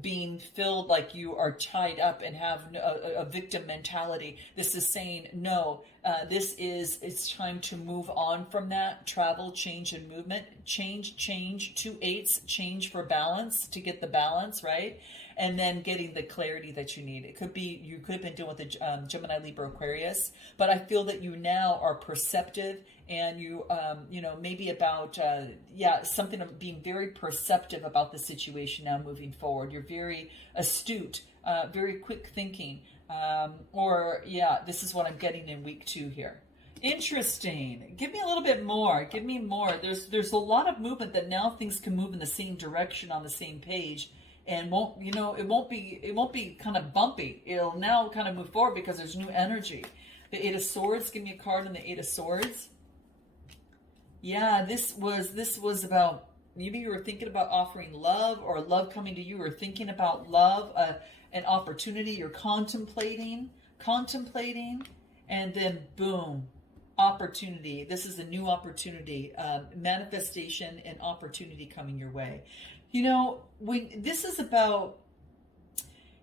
being filled like you are tied up and have a victim mentality. This is saying, no, it's time to move on from that. Travel, change, and movement. Change, 2 8s, change for balance, to get the balance, right? And then getting the clarity that you need. It could be, you could have been dealing with the Gemini, Libra, Aquarius, but I feel that you now are perceptive and you, maybe about, something of being very perceptive about the situation now moving forward. You're very astute, very quick thinking, this is what I'm getting in week 2 here. Interesting. Give me a little bit more. Give me more. There's a lot of movement that now things can move in the same direction on the same page. and won't, you know, it won't be kind of bumpy. It'll now kind of move forward because there's new energy. The Eight of Swords, give me a card on the Eight of Swords. Yeah, this was about, maybe you were thinking about offering love, or love coming to you, or thinking about love, an opportunity you're contemplating, and then boom, opportunity. This is a new opportunity, manifestation and opportunity coming your way. You know, when this is about,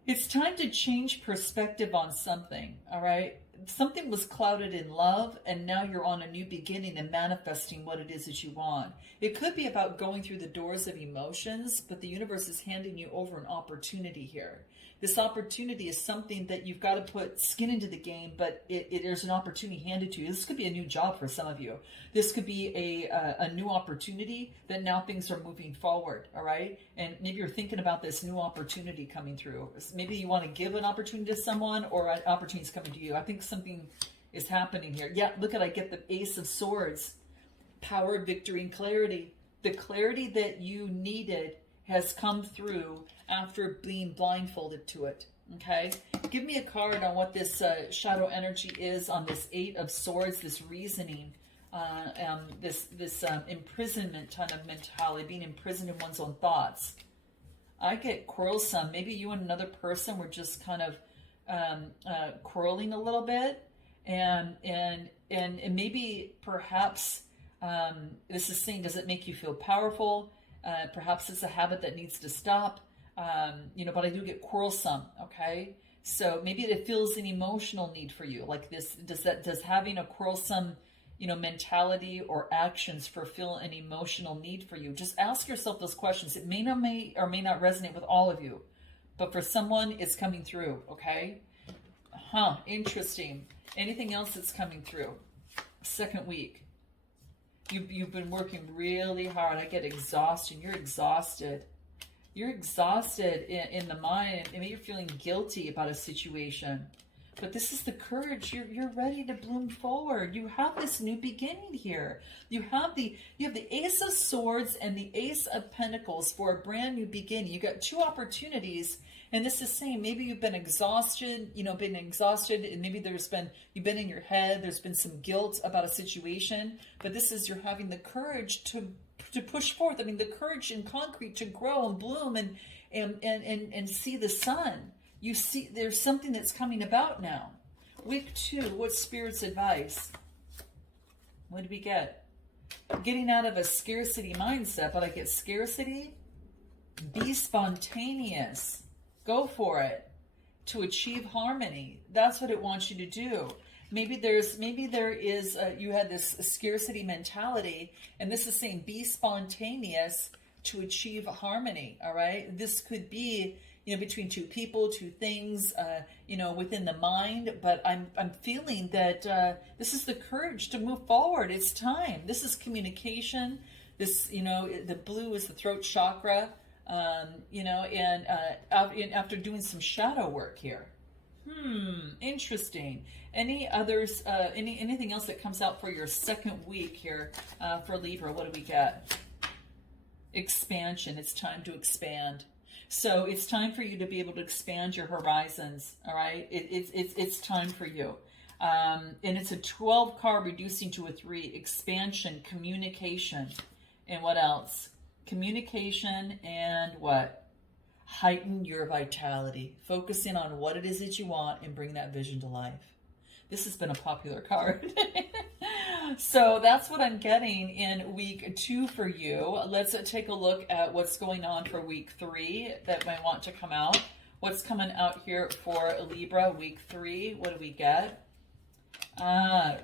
it's time to change perspective on something, all right? Something was clouded in love, and now you're on a new beginning and manifesting what it is that you want. It could be about going through the doors of emotions, but the universe is handing you over an opportunity here. This opportunity is something that you've got to put skin into the game, but there's an opportunity handed to you. This could be a new job for some of you. This could be a new opportunity that now things are moving forward, all right? And maybe you're thinking about this new opportunity coming through. Maybe you want to give an opportunity to someone, or an opportunity is coming to you. I think something is happening here. Yeah, look at, I get the Ace of Swords. Power, victory, and clarity. The clarity that you needed has come through after being blindfolded to it. Okay, give me a card on what this shadow energy is on this Eight of Swords, this reasoning, this imprisonment kind of mentality, being imprisoned in one's own thoughts. I get quarrelsome. Maybe you and another person were just kind of quarreling a little bit, and maybe perhaps this is saying, does it make you feel powerful? Perhaps it's a habit that needs to stop. You know, but I do get quarrelsome. Okay, so maybe it feels an emotional need for you, like this. Does having a quarrelsome, you know, mentality or actions fulfill an emotional need for you? Just ask yourself those questions. It may or may not resonate with all of you, but for someone, it's coming through. Okay, interesting. Anything else that's coming through? Second week. You've been working really hard. I get exhaustion. You're exhausted. You're exhausted in the mind, and maybe you're feeling guilty about a situation. But this is the courage. You're ready to bloom forward. You have this new beginning here. You have the Ace of Swords and the Ace of Pentacles for a brand new beginning. You got two opportunities, and this is saying maybe you've been exhausted, and maybe you've been in your head. There's been some guilt about a situation, but this is, you're having the courage to push forth. I mean, the courage in concrete to grow and bloom and see the sun. You see, there's something that's coming about now. Week 2, what's Spirit's advice? What did we get? Getting out of a scarcity mindset, but I get scarcity. Be spontaneous. Go for it. To achieve harmony. That's what it wants you to do. Maybe there is, you had this scarcity mentality, and this is saying be spontaneous to achieve harmony, all right? This could be, you know, between two people, two things, you know, within the mind, but I'm feeling that this is the courage to move forward. It's time. This is communication. This, you know, the blue is the throat chakra, you know, and after doing some shadow work here. Interesting. Any others, anything else that comes out for your second week here for Libra? What do we get? Expansion. It's time to expand. So it's time for you to be able to expand your horizons. All right. It's time for you. And it's a 12 card reducing to a 3. Expansion, communication, and what else? Communication and what? Heighten your vitality. Focusing on what it is that you want and bring that vision to life. This has been a popular card. So that's what I'm getting in week 2 for you. Let's take a look at what's going on for week 3 that might want to come out. What's coming out here for Libra week 3? What do we get?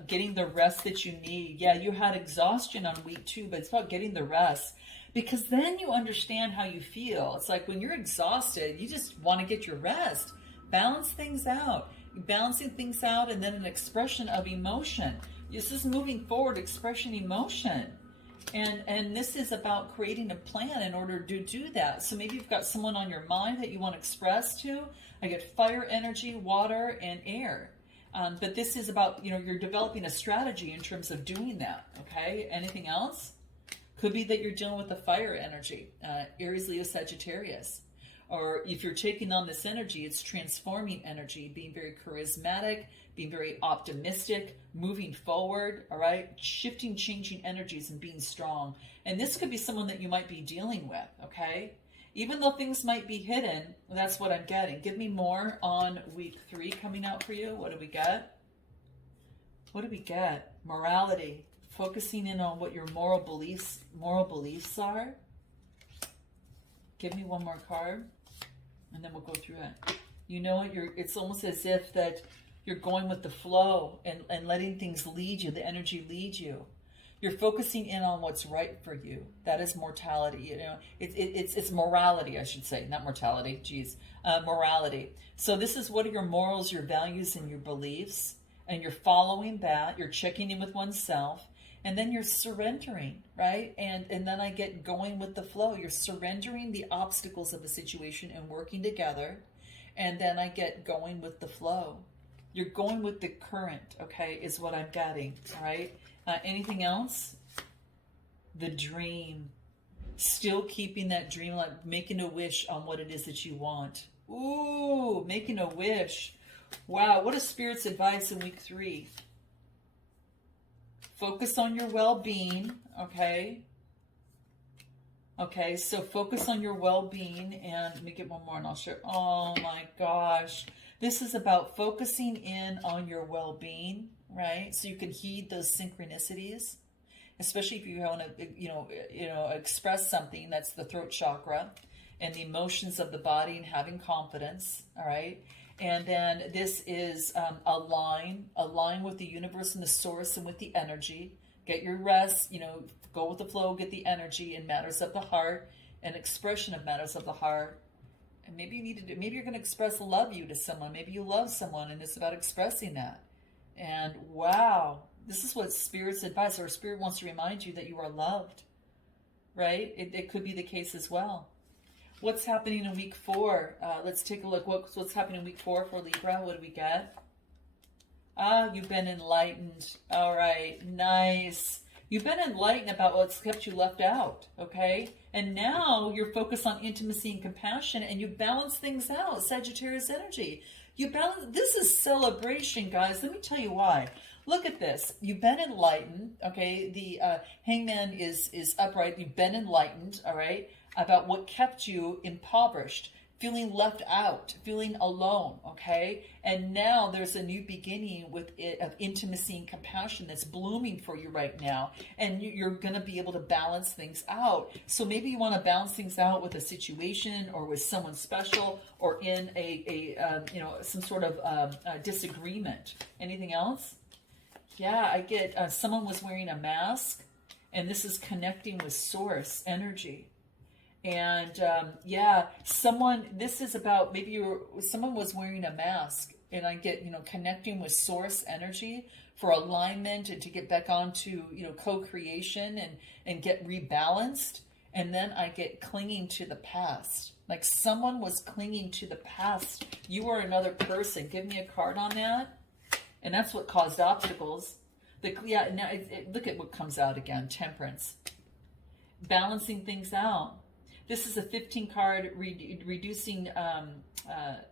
Getting the rest that you need. Yeah, you had exhaustion on week 2, but it's about getting the rest. Because then you understand how you feel. It's like when you're exhausted, you just want to get your rest. Balance things out. Balancing things out, and then an expression of emotion. This is moving forward, expression, emotion. And this is about creating a plan in order to do that. So maybe you've got someone on your mind that you want to express to. I get fire energy, water, and air. But this is about, you know, you're developing a strategy in terms of doing that. Okay. Anything else? Could be that you're dealing with the fire energy, Aries, Leo, Sagittarius. or if you're taking on this energy, it's transforming energy, being very charismatic, being very optimistic, moving forward, all right? Shifting, changing energies and being strong. And this could be someone that you might be dealing with, okay? Even though things might be hidden, that's what I'm getting. Give me more on week 3 coming out for you. What do we get? What do we get? Morality. Focusing in on what your moral beliefs are. Give me one more card, and then we'll go through it. You know what? It's almost as if that you're going with the flow and letting things lead you, the energy lead you. You're focusing in on what's right for you. That is mortality. You know, it's morality, I should say, not mortality. Geez, morality. So this is what are your morals, your values, and your beliefs, and you're following that. You're checking in with oneself. And then you're surrendering, right? And then I get going with the flow. You're surrendering the obstacles of the situation and working together. And then I get going with the flow. You're going with the current, okay, is what I'm getting, all right? Anything else? The dream. Still keeping that dream, like making a wish on what it is that you want. Ooh, making a wish. Wow, what is Spirit's advice in week 3? Focus on your well-being, okay? Okay, so focus on your well-being, and let me get one more and I'll share. Oh my gosh. This is about focusing in on your well-being, right? So you can heed those synchronicities, especially if you want to, express something. That's the throat chakra and the emotions of the body and having confidence, all right? And then this is align with the universe and the source and with the energy. Get your rest, go with the flow, get the energy in matters of the heart and expression of matters of the heart. And maybe you're going to express love you to someone. Maybe you love someone and it's about expressing that. And wow, this is what Spirit's advice, or Spirit wants to remind you that you are loved, right? It could be the case as well. What's happening in week 4? Let's take a look. What's happening in week 4 for Libra? What do we get? You've been enlightened. All right, nice. You've been enlightened about what's kept you left out, okay? And now you're focused on intimacy and compassion, and you balance things out. Sagittarius energy. You balance. This is celebration, guys. Let me tell you why. Look at this. You've been enlightened, okay? The hangman is upright. You've been enlightened, all right, about what kept you impoverished, feeling left out, feeling alone, okay? And now there's a new beginning of intimacy and compassion that's blooming for you right now. And you're going to be able to balance things out. So maybe you want to balance things out with a situation or with someone special or in some sort of disagreement. Anything else? Yeah, I get someone was wearing a mask, and this is connecting with source energy. And this is about someone was wearing a mask, and I get, connecting with source energy for alignment and to get back onto, co-creation and get rebalanced. And then I get clinging to the past. Like someone was clinging to the past. You are another person. Give me a card on that. And that's what caused obstacles. Look at what comes out again. Temperance. Balancing things out. This is a 15 card reducing,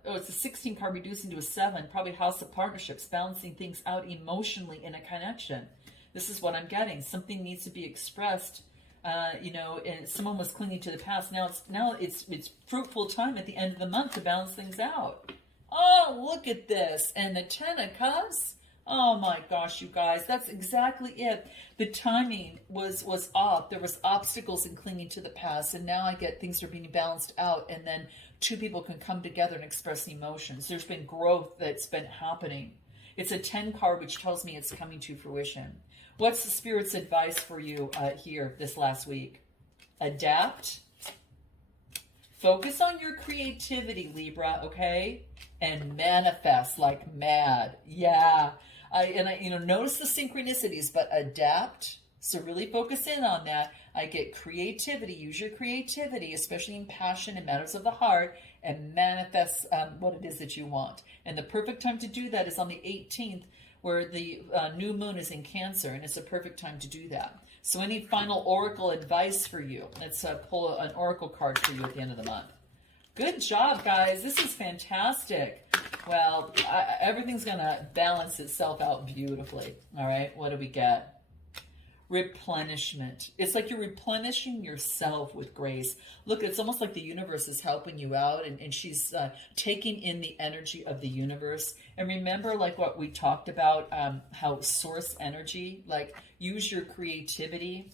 it's a 16 card reducing to a 7, probably House of Partnerships, balancing things out emotionally in a connection. This is what I'm getting. Something needs to be expressed, and someone was clinging to the past. Now it's fruitful time at the end of the month to balance things out. Oh, look at this. And the 10 of Cups. Oh my gosh, you guys, that's exactly it. The timing was off. There was obstacles in clinging to the past, and now I get things are being balanced out, and then two people can come together and express emotions. There's been growth that's been happening. It's a 10 card, which tells me it's coming to fruition. What's the Spirit's advice for you here this last week? Adapt. Focus on your creativity, Libra, okay? And manifest like mad. Yeah. Notice the synchronicities, but adapt. So really focus in on that. I get creativity. Use your creativity, especially in passion and matters of the heart, and manifest what it is that you want. And the perfect time to do that is on the 18th, where the new moon is in Cancer, and it's a perfect time to do that. So any final oracle advice for you? Let's pull an oracle card for you at the end of the month. Good job, guys. This is fantastic. Well, everything's going to balance itself out beautifully. All right, what do we get? Replenishment. It's like you're replenishing yourself with grace. Look, it's almost like the universe is helping you out, and she's taking in the energy of the universe. And remember, like what we talked about, how source energy, like use your creativity,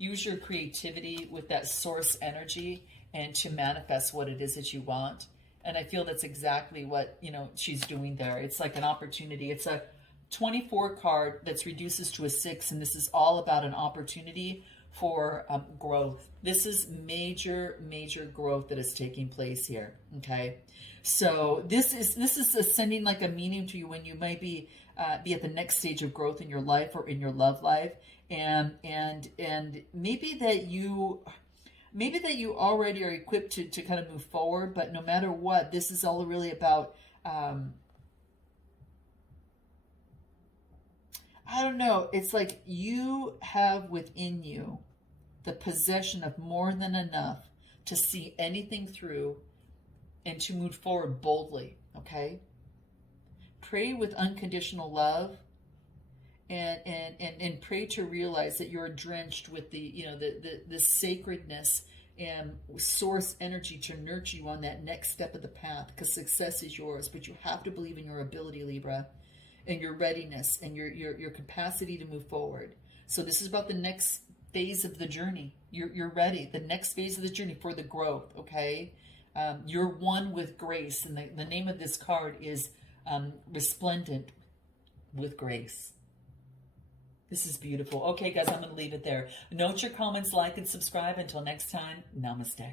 with that source energy, and to manifest what it is that you want. And I feel that's exactly what, she's doing there. It's like an opportunity. It's a 24 card that's reduces to a 6, and this is all about an opportunity for growth. This is major growth that is taking place here. Okay, so this is sending like a meaning to you when you might be at the next stage of growth in your life or in your love life, and maybe that you already are equipped to kind of move forward. But no matter what, this is all really about I don't know. It's like you have within you the possession of more than enough to see anything through and to move forward boldly. Okay? Pray with unconditional love, and pray to realize that you're drenched with the sacredness and source energy to nurture you on that next step of the path, because success is yours. But you have to believe in your ability, Libra, and your readiness and your capacity to move forward. So this is about the next phase of the journey. You're ready. The next phase of the journey for the growth, okay? You're one with grace. And the name of this card is Resplendent with Grace. This is beautiful. Okay, guys, I'm going to leave it there. Note your comments, like, and subscribe. Until next time, namaste.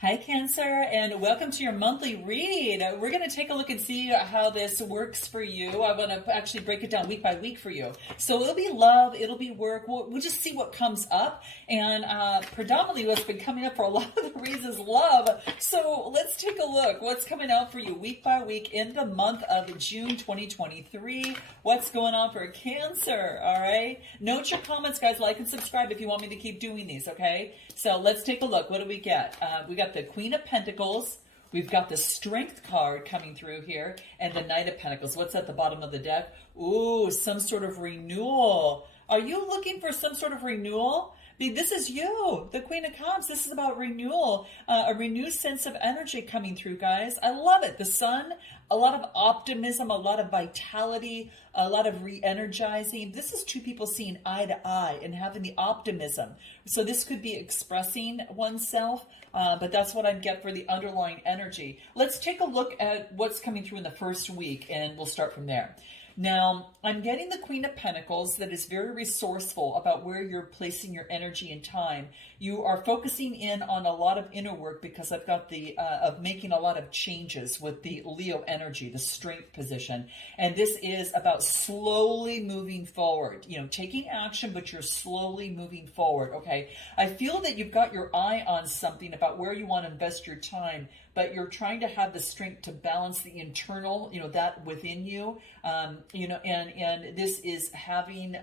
Hi, Cancer, and welcome to your monthly read. We're going to take a look and see how this works for you. I want to actually break it down week by week for you. So it'll be love, it'll be work. We'll just see what comes up. And predominantly what's been coming up for a lot of the reads is love. So let's take a look. What's coming out for you week by week in the month of June 2023. What's going on for Cancer, all right? Note your comments, guys. Like and subscribe if you want me to keep doing these, okay? So let's take a look. What do we get? We got the Queen of Pentacles. We've got the Strength card coming through here, and the Knight of Pentacles. What's at the bottom of the deck? Ooh, some sort of renewal. Are you looking for some sort of renewal? This is you, the Queen of Cups. This is about renewal, a renewed sense of energy coming through, guys. I love it. The Sun, a lot of optimism, a lot of vitality, a lot of re-energizing. This is two people seeing eye to eye and having the optimism. So this could be expressing oneself, but that's what I get for the underlying energy. Let's take a look at what's coming through in the first week, and we'll start from there. Now, I'm getting the Queen of Pentacles that is very resourceful about where you're placing your energy and time. You are focusing in on a lot of inner work, because I've got the of making a lot of changes with the Leo energy, the Strength position. And this is about slowly moving forward, taking action, but you're slowly moving forward, okay? I feel that you've got your eye on something about where you want to invest your time, but you're trying to have the strength to balance the internal, that within you, and this is having,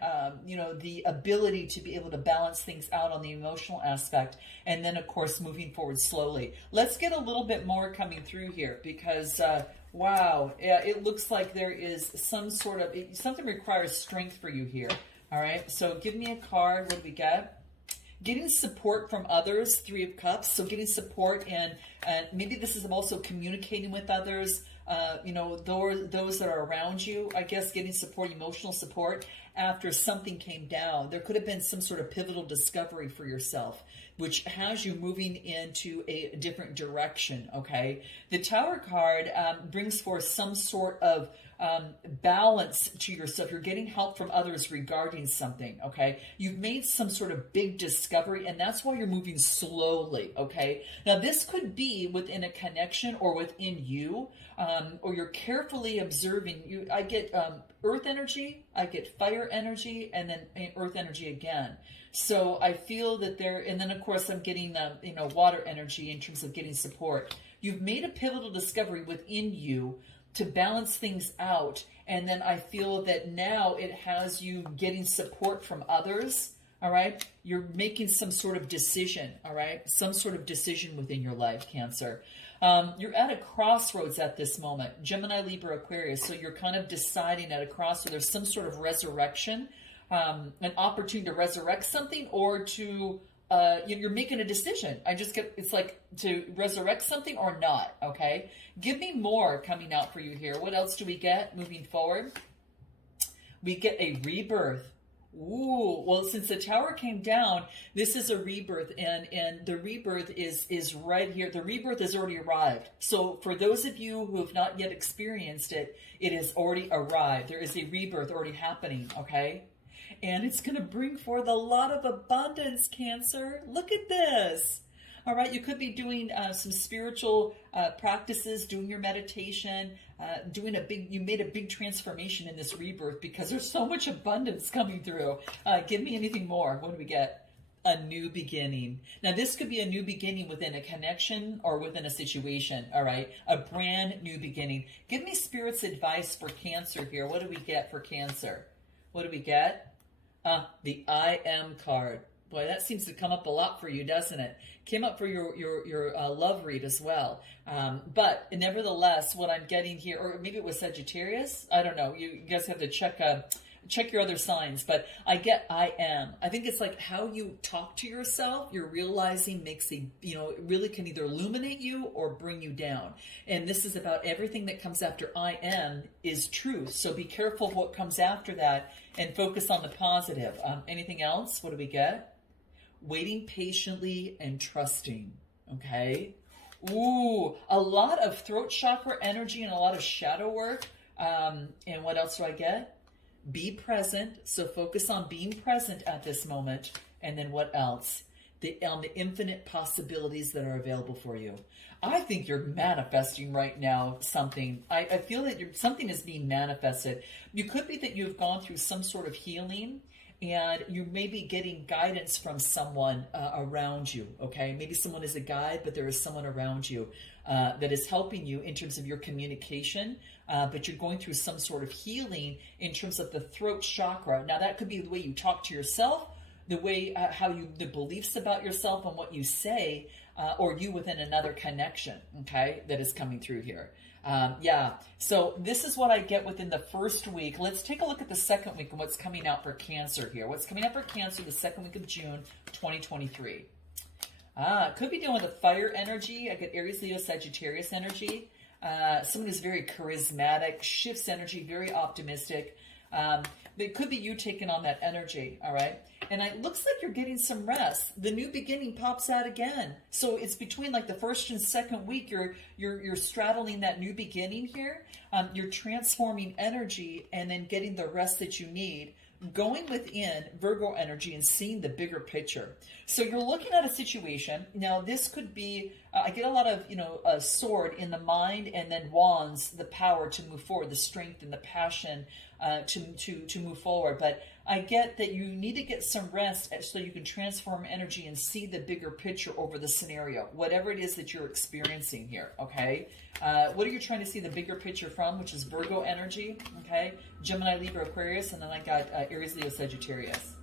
the ability to be able to balance things out on the emotional aspect, and then, of course, moving forward slowly. Let's get a little bit more coming through here, because, wow, it looks like there is some sort of, something requires strength for you here, all right? So give me a card. What do we get? Getting support from others, Three of Cups. So getting support, and maybe this is also communicating with others, those that are around you. I guess getting support, emotional support after something came down. There could have been some sort of pivotal discovery for yourself, which has you moving into a different direction, okay? The Tower card brings forth some sort of balance to yourself. You're getting help from others regarding something, okay? You've made some sort of big discovery, and that's why you're moving slowly, okay? Now, this could be within a connection or within you, or you're carefully observing. I get earth energy, I get fire energy, and then earth energy again. So I feel that and then of course I'm getting water energy in terms of getting support. You've made a pivotal discovery within you to balance things out, and then I feel that now it has you getting support from others, all right? You're making some sort of decision, all right? Some sort of decision within your life, Cancer. You're at a crossroads at this moment, Gemini, Libra, Aquarius. So you're kind of deciding at a crossroads. There's some sort of resurrection, an opportunity to resurrect something, or to you're making a decision. It's like to resurrect something or not, okay? Give me more coming out for you here. What else do we get moving forward? We get a rebirth. Ooh, well, since the Tower came down, this is a rebirth, and the rebirth is right here. The rebirth has already arrived. So for those of you who have not yet experienced it, it has already arrived. There is a rebirth already happening, okay? And it's going to bring forth a lot of abundance, Cancer. Look at this. All right, you could be doing some spiritual practices, doing your meditation, you made a big transformation in this rebirth because there's so much abundance coming through. Give me anything more. What do we get? A new beginning. Now, this could be a new beginning within a connection or within a situation, all right? A brand new beginning. Give me Spirit's advice for Cancer here. What do we get for Cancer? What do we get? The I Am card. Boy, that seems to come up a lot for you, doesn't it? Came up for your love read as well. But nevertheless, what I'm getting here, or maybe it was Sagittarius. I don't know. You guys have to check your other signs. But I get I am. I think it's like how you talk to yourself. You're realizing makes it really can either illuminate you or bring you down. And this is about everything that comes after I am is truth. So be careful of what comes after that and focus on the positive. Anything else? What do we get? Waiting patiently and trusting, okay? Ooh, a lot of throat chakra energy and a lot of shadow work. And what else do I get? Be present. So focus on being present at this moment. And then what else? The infinite possibilities that are available for you. I think you're manifesting right now something. I feel that something is being manifested. You could be that you've gone through some sort of healing, and you may be getting guidance from someone around you, okay? Maybe someone is a guide, but there is someone around you that is helping you in terms of your communication, but you're going through some sort of healing in terms of the throat chakra. Now, that could be the way you talk to yourself, the way the beliefs about yourself and what you say, or you within another connection, okay, that is coming through here. So this is what I get within the first week. Let's take a look at the second week and what's coming out for Cancer here. What's coming out for Cancer the second week of June, 2023. Could be dealing with a fire energy. I get Aries, Leo, Sagittarius energy. Someone who's very charismatic, shifts energy, very optimistic. It could be you taking on that energy, all right? And it looks like you're getting some rest. The new beginning pops out again. So it's between like the first and second week, you're straddling that new beginning here. You're transforming energy and then getting the rest that you need. Going within Virgo energy and seeing the bigger picture. So you're looking at a situation. Now, this could be, I get a lot of, a sword in the mind, and then wands, the power to move forward, the strength and the passion to move forward. But I get that you need to get some rest so you can transform energy and see the bigger picture over the scenario, whatever it is that you're experiencing here, okay? What are you trying to see the bigger picture from, which is Virgo energy, okay? Gemini, Libra, Aquarius, and then I got Aries, Leo, Sagittarius.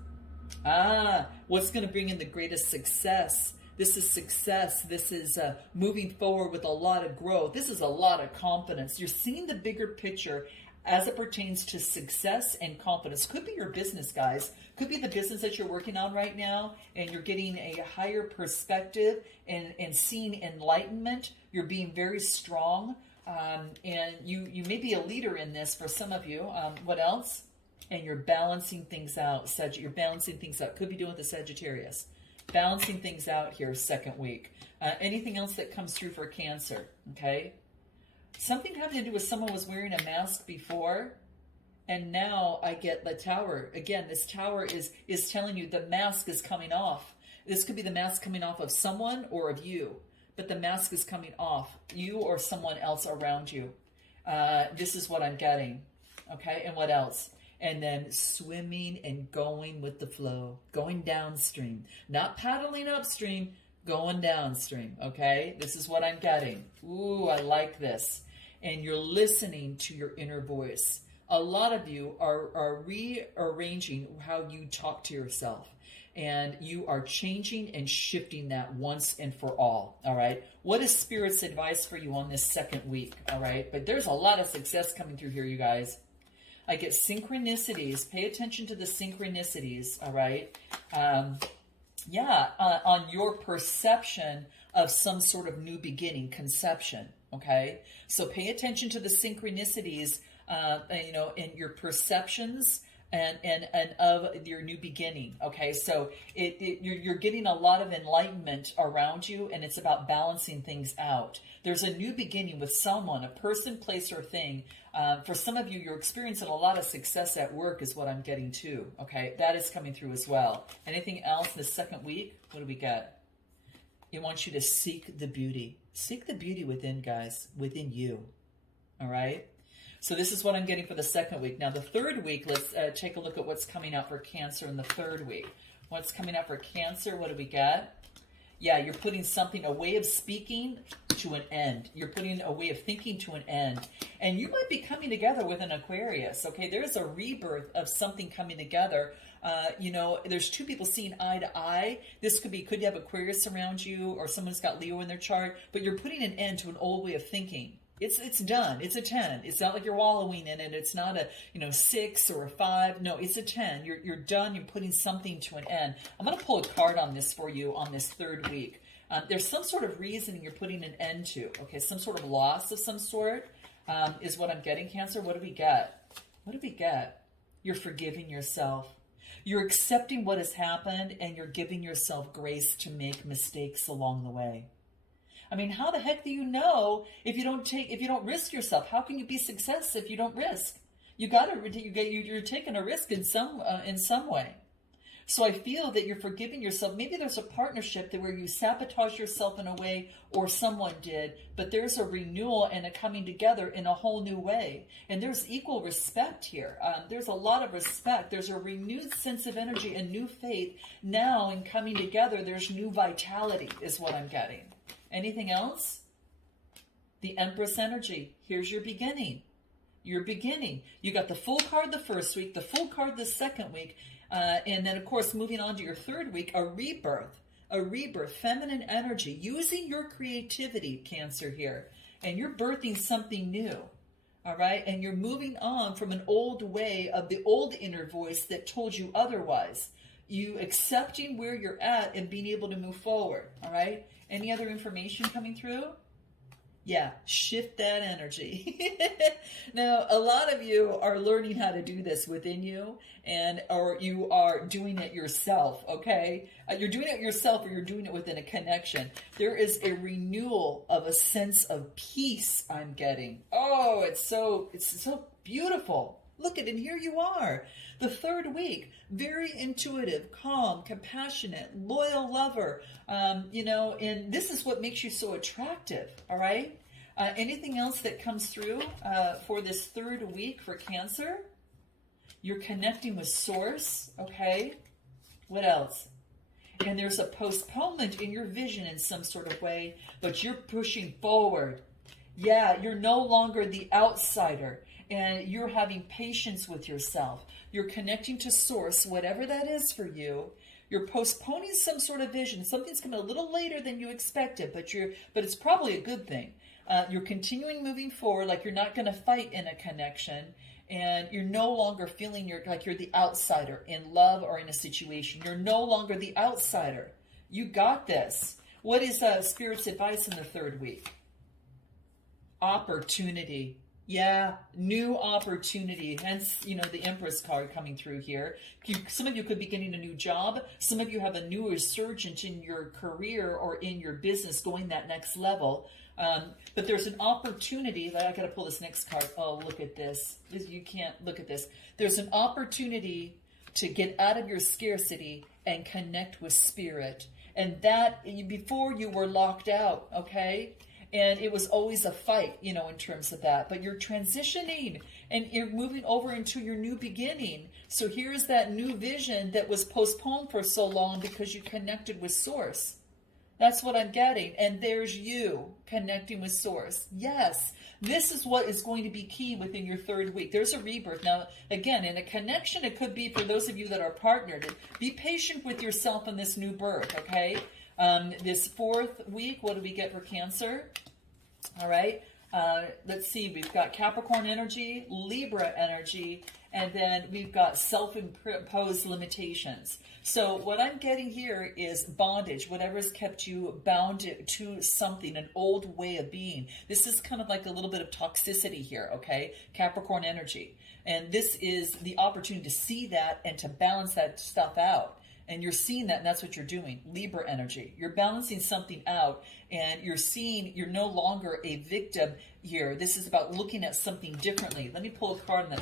What's going to bring in the greatest success? This is success. This is moving forward with a lot of growth. This is a lot of confidence. You're seeing the bigger picture as it pertains to success and confidence. Could be your business, guys. Could be the business that you're working on right now, and you're getting a higher perspective and seeing enlightenment. You're being very strong, and you may be a leader in this for some of you. What else? And you're balancing things out. You're balancing things out. Could be doing with the Sagittarius. Balancing things out here second week. Anything else that comes through for Cancer, okay? Something having to do with someone was wearing a mask before, and now I get the Tower. Again, this Tower is telling you the mask is coming off. This could be the mask coming off of someone or of you, but the mask is coming off, you or someone else around you. This is what I'm getting, okay? And what else? And then swimming and going with the flow, going downstream, not paddling upstream, going downstream, okay? This is what I'm getting. Ooh, I like this. And you're listening to your inner voice. A lot of you are rearranging how you talk to yourself. and you are changing and shifting that once and for all. All right. What is Spirit's advice for you on this second week? All right. But there's a lot of success coming through here, you guys. I get synchronicities. Pay attention to the synchronicities. All right. On your perception of some sort of new beginning, conception. Okay. So pay attention to the synchronicities, in your perceptions and of your new beginning. Okay, so you're getting a lot of enlightenment around you, and it's about balancing things out. There's a new beginning with someone, a person, place, or thing. For some of you, you're experiencing a lot of success at work is what I'm getting too. Okay, that is coming through as well. Anything else this second week? What do we got? It wants you to seek the beauty. Seek the beauty within, guys, within you. All right? So this is what I'm getting for the second week. Now, the third week, let's take a look at what's coming out for Cancer in the third week. What's coming out for Cancer? What do we got? Yeah, you're putting something, a way of speaking to an end. You're putting a way of thinking to an end. And you might be coming together with an Aquarius, okay? There's a rebirth of something coming together. There's two people seeing eye to eye. This could you have Aquarius around you, or someone's got Leo in their chart, but you're putting an end to an old way of thinking. It's done. It's a 10. It's not like you're wallowing in it. It's not a 6 or a 5. No, it's a 10. You're done. You're putting something to an end. I'm going to pull a card on this for you on this third week. There's some sort of reasoning you're putting an end to. Okay, some sort of loss of some sort is what I'm getting, Cancer. What do we get? What do we get? You're forgiving yourself. You're accepting what has happened, and you're giving yourself grace to make mistakes along the way. I mean, how the heck do you know if you don't risk yourself? How can you be success if you don't risk? You're taking a risk in some way. So I feel that you're forgiving yourself. Maybe there's a partnership where you sabotage yourself in a way, or someone did, but there's a renewal and a coming together in a whole new way. And there's equal respect here. There's a lot of respect. There's a renewed sense of energy and new faith. Now in coming together, there's new vitality is what I'm getting. Anything else? The Empress energy. Here's your beginning. Your beginning. You got the full card the first week, the full card the second week, and then, of course, moving on to your third week, a rebirth, feminine energy, using your creativity, Cancer here, and you're birthing something new, all right? And you're moving on from an old way of the old inner voice that told you otherwise. You accepting where you're at and being able to move forward, all right? Any other information coming through? Yeah, shift that energy. Now, a lot of you are learning how to do this within you, or you are doing it yourself, okay? You're doing it yourself, or you're doing it within a connection. There is a renewal of a sense of peace I'm getting. Oh, it's so beautiful. Look at it, and here you are. The third week, very intuitive, calm, compassionate, loyal lover, and this is what makes you so attractive, all right? Anything else that comes through for this third week for Cancer? You're connecting with Source, okay? What else? And there's a postponement in your vision in some sort of way, but you're pushing forward. Yeah, you're no longer the outsider, and you're having patience with yourself. You're connecting to Source, whatever that is for you. You're postponing some sort of vision. Something's coming a little later than you expected, but it's probably a good thing. You're continuing moving forward, like you're not going to fight in a connection, and you're no longer feeling like you're the outsider in love or in a situation. You're no longer the outsider. You got this. What is Spirit's advice in the third week? Opportunity. Yeah, new opportunity. Hence, the Empress card coming through here. Some of you could be getting a new job. Some of you have a new resurgence in your career or in your business, going that next level. But there's an opportunity that I got to pull this next card. Oh, look at this. You can't look at this. There's an opportunity to get out of your scarcity and connect with Spirit. And that, before you were locked out, okay? And it was always a fight, in terms of that. But you're transitioning and you're moving over into your new beginning. So here's that new vision that was postponed for so long because you connected with Source. That's what I'm getting. And there's you connecting with source. Yes, this is what is going to be key within your third week. There's a rebirth. Now, again, in a connection, it could be for those of you that are partnered. Be patient with yourself in this new birth, okay? This fourth week, what do we get for Cancer? All right. Let's see. We've got Capricorn energy, Libra energy, and then we've got self-imposed limitations. So what I'm getting here is bondage, whatever's kept you bound to something, an old way of being. This is kind of like a little bit of toxicity here, okay? Capricorn energy. And this is the opportunity to see that and to balance that stuff out. And you're seeing that, and that's what you're doing. Libra energy. You're balancing something out, and you're seeing you're no longer a victim here. This is about looking at something differently. Let me pull a card on that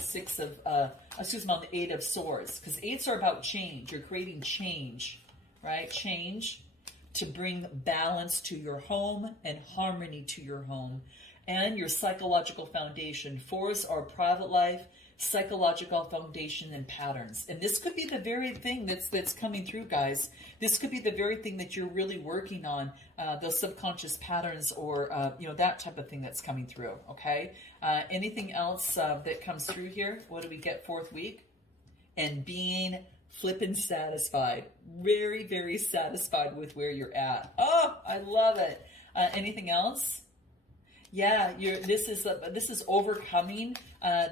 on the Eight of Swords, because eights are about change. You're creating change, right? Change to bring balance to your home and harmony to your home and your psychological foundation. Fours are private life, psychological foundation, and patterns. And this could be the very thing that's coming through, guys. This could be the very thing that you're really working on, those subconscious patterns, or that type of thing that's coming through. Okay. Anything else that comes through here? What do we get fourth week? And being flippin' satisfied, very, very satisfied with where you're at. Oh, I love it. Anything else? Yeah, this is overcoming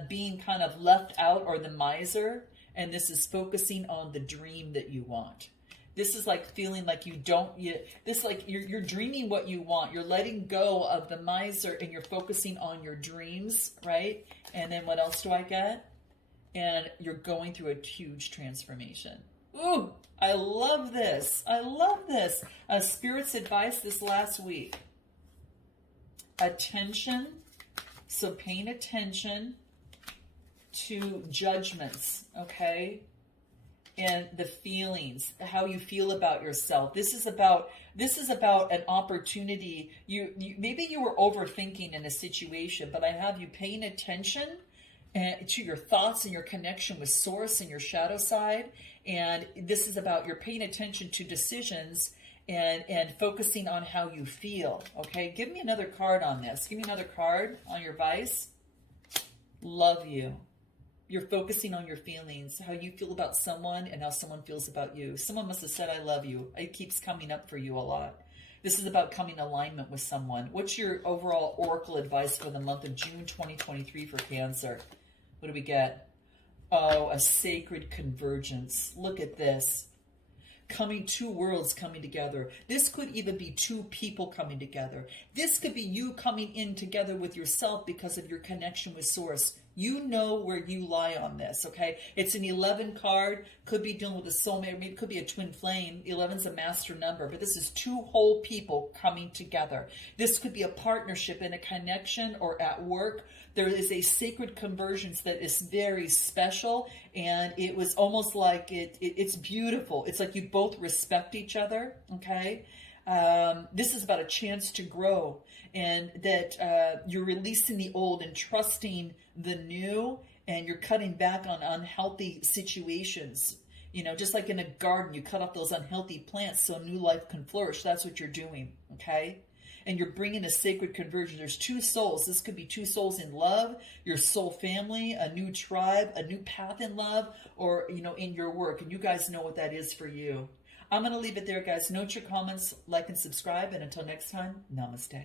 being kind of left out, or the miser, and this is focusing on the dream that you want. This is like feeling like you're dreaming what you want. You're letting go of the miser and you're focusing on your dreams, right? And then what else do I get? And you're going through a huge transformation. Ooh, I love this. I love this. Spirit's advice this last week. Attention, so paying attention to judgments, okay, and the feelings, how you feel about yourself. This is about an opportunity. You maybe you were overthinking in a situation, but I have you paying attention to your thoughts and your connection with source and your shadow side. And this is about you're paying attention to decisions and focusing on how you feel, okay? Give me another card on this. Give me another card on your vice. Love you. You're focusing on your feelings, how you feel about someone and how someone feels about you. Someone must have said, I love you. It keeps coming up for you a lot. This is about coming in alignment with someone. What's your overall oracle advice for the month of June 2023 for Cancer? What do we get? Oh, a sacred convergence. Look at this. Two worlds coming together. This could even be two people coming together. This could be you coming in together with yourself because of your connection with source. You know where you lie on this, okay? It's an 11 card. Could be dealing with a soulmate. Maybe it could be a twin flame. 11's a master number, but this is two whole people coming together. This could be a partnership in a connection or at work. There is a sacred convergence that is very special, and it was almost like it's beautiful. It's like you both respect each other, okay? This is about a chance to grow, and that you're releasing the old and trusting the new, and you're cutting back on unhealthy situations. Just like in a garden, you cut off those unhealthy plants so new life can flourish. That's what you're doing, okay? And you're bringing a sacred conversion. There's two souls. This could be two souls in love, your soul family, a new tribe, a new path in love, or, in your work. And you guys know what that is for you. I'm going to leave it there, guys. Note your comments, like, and subscribe. And until next time, namaste.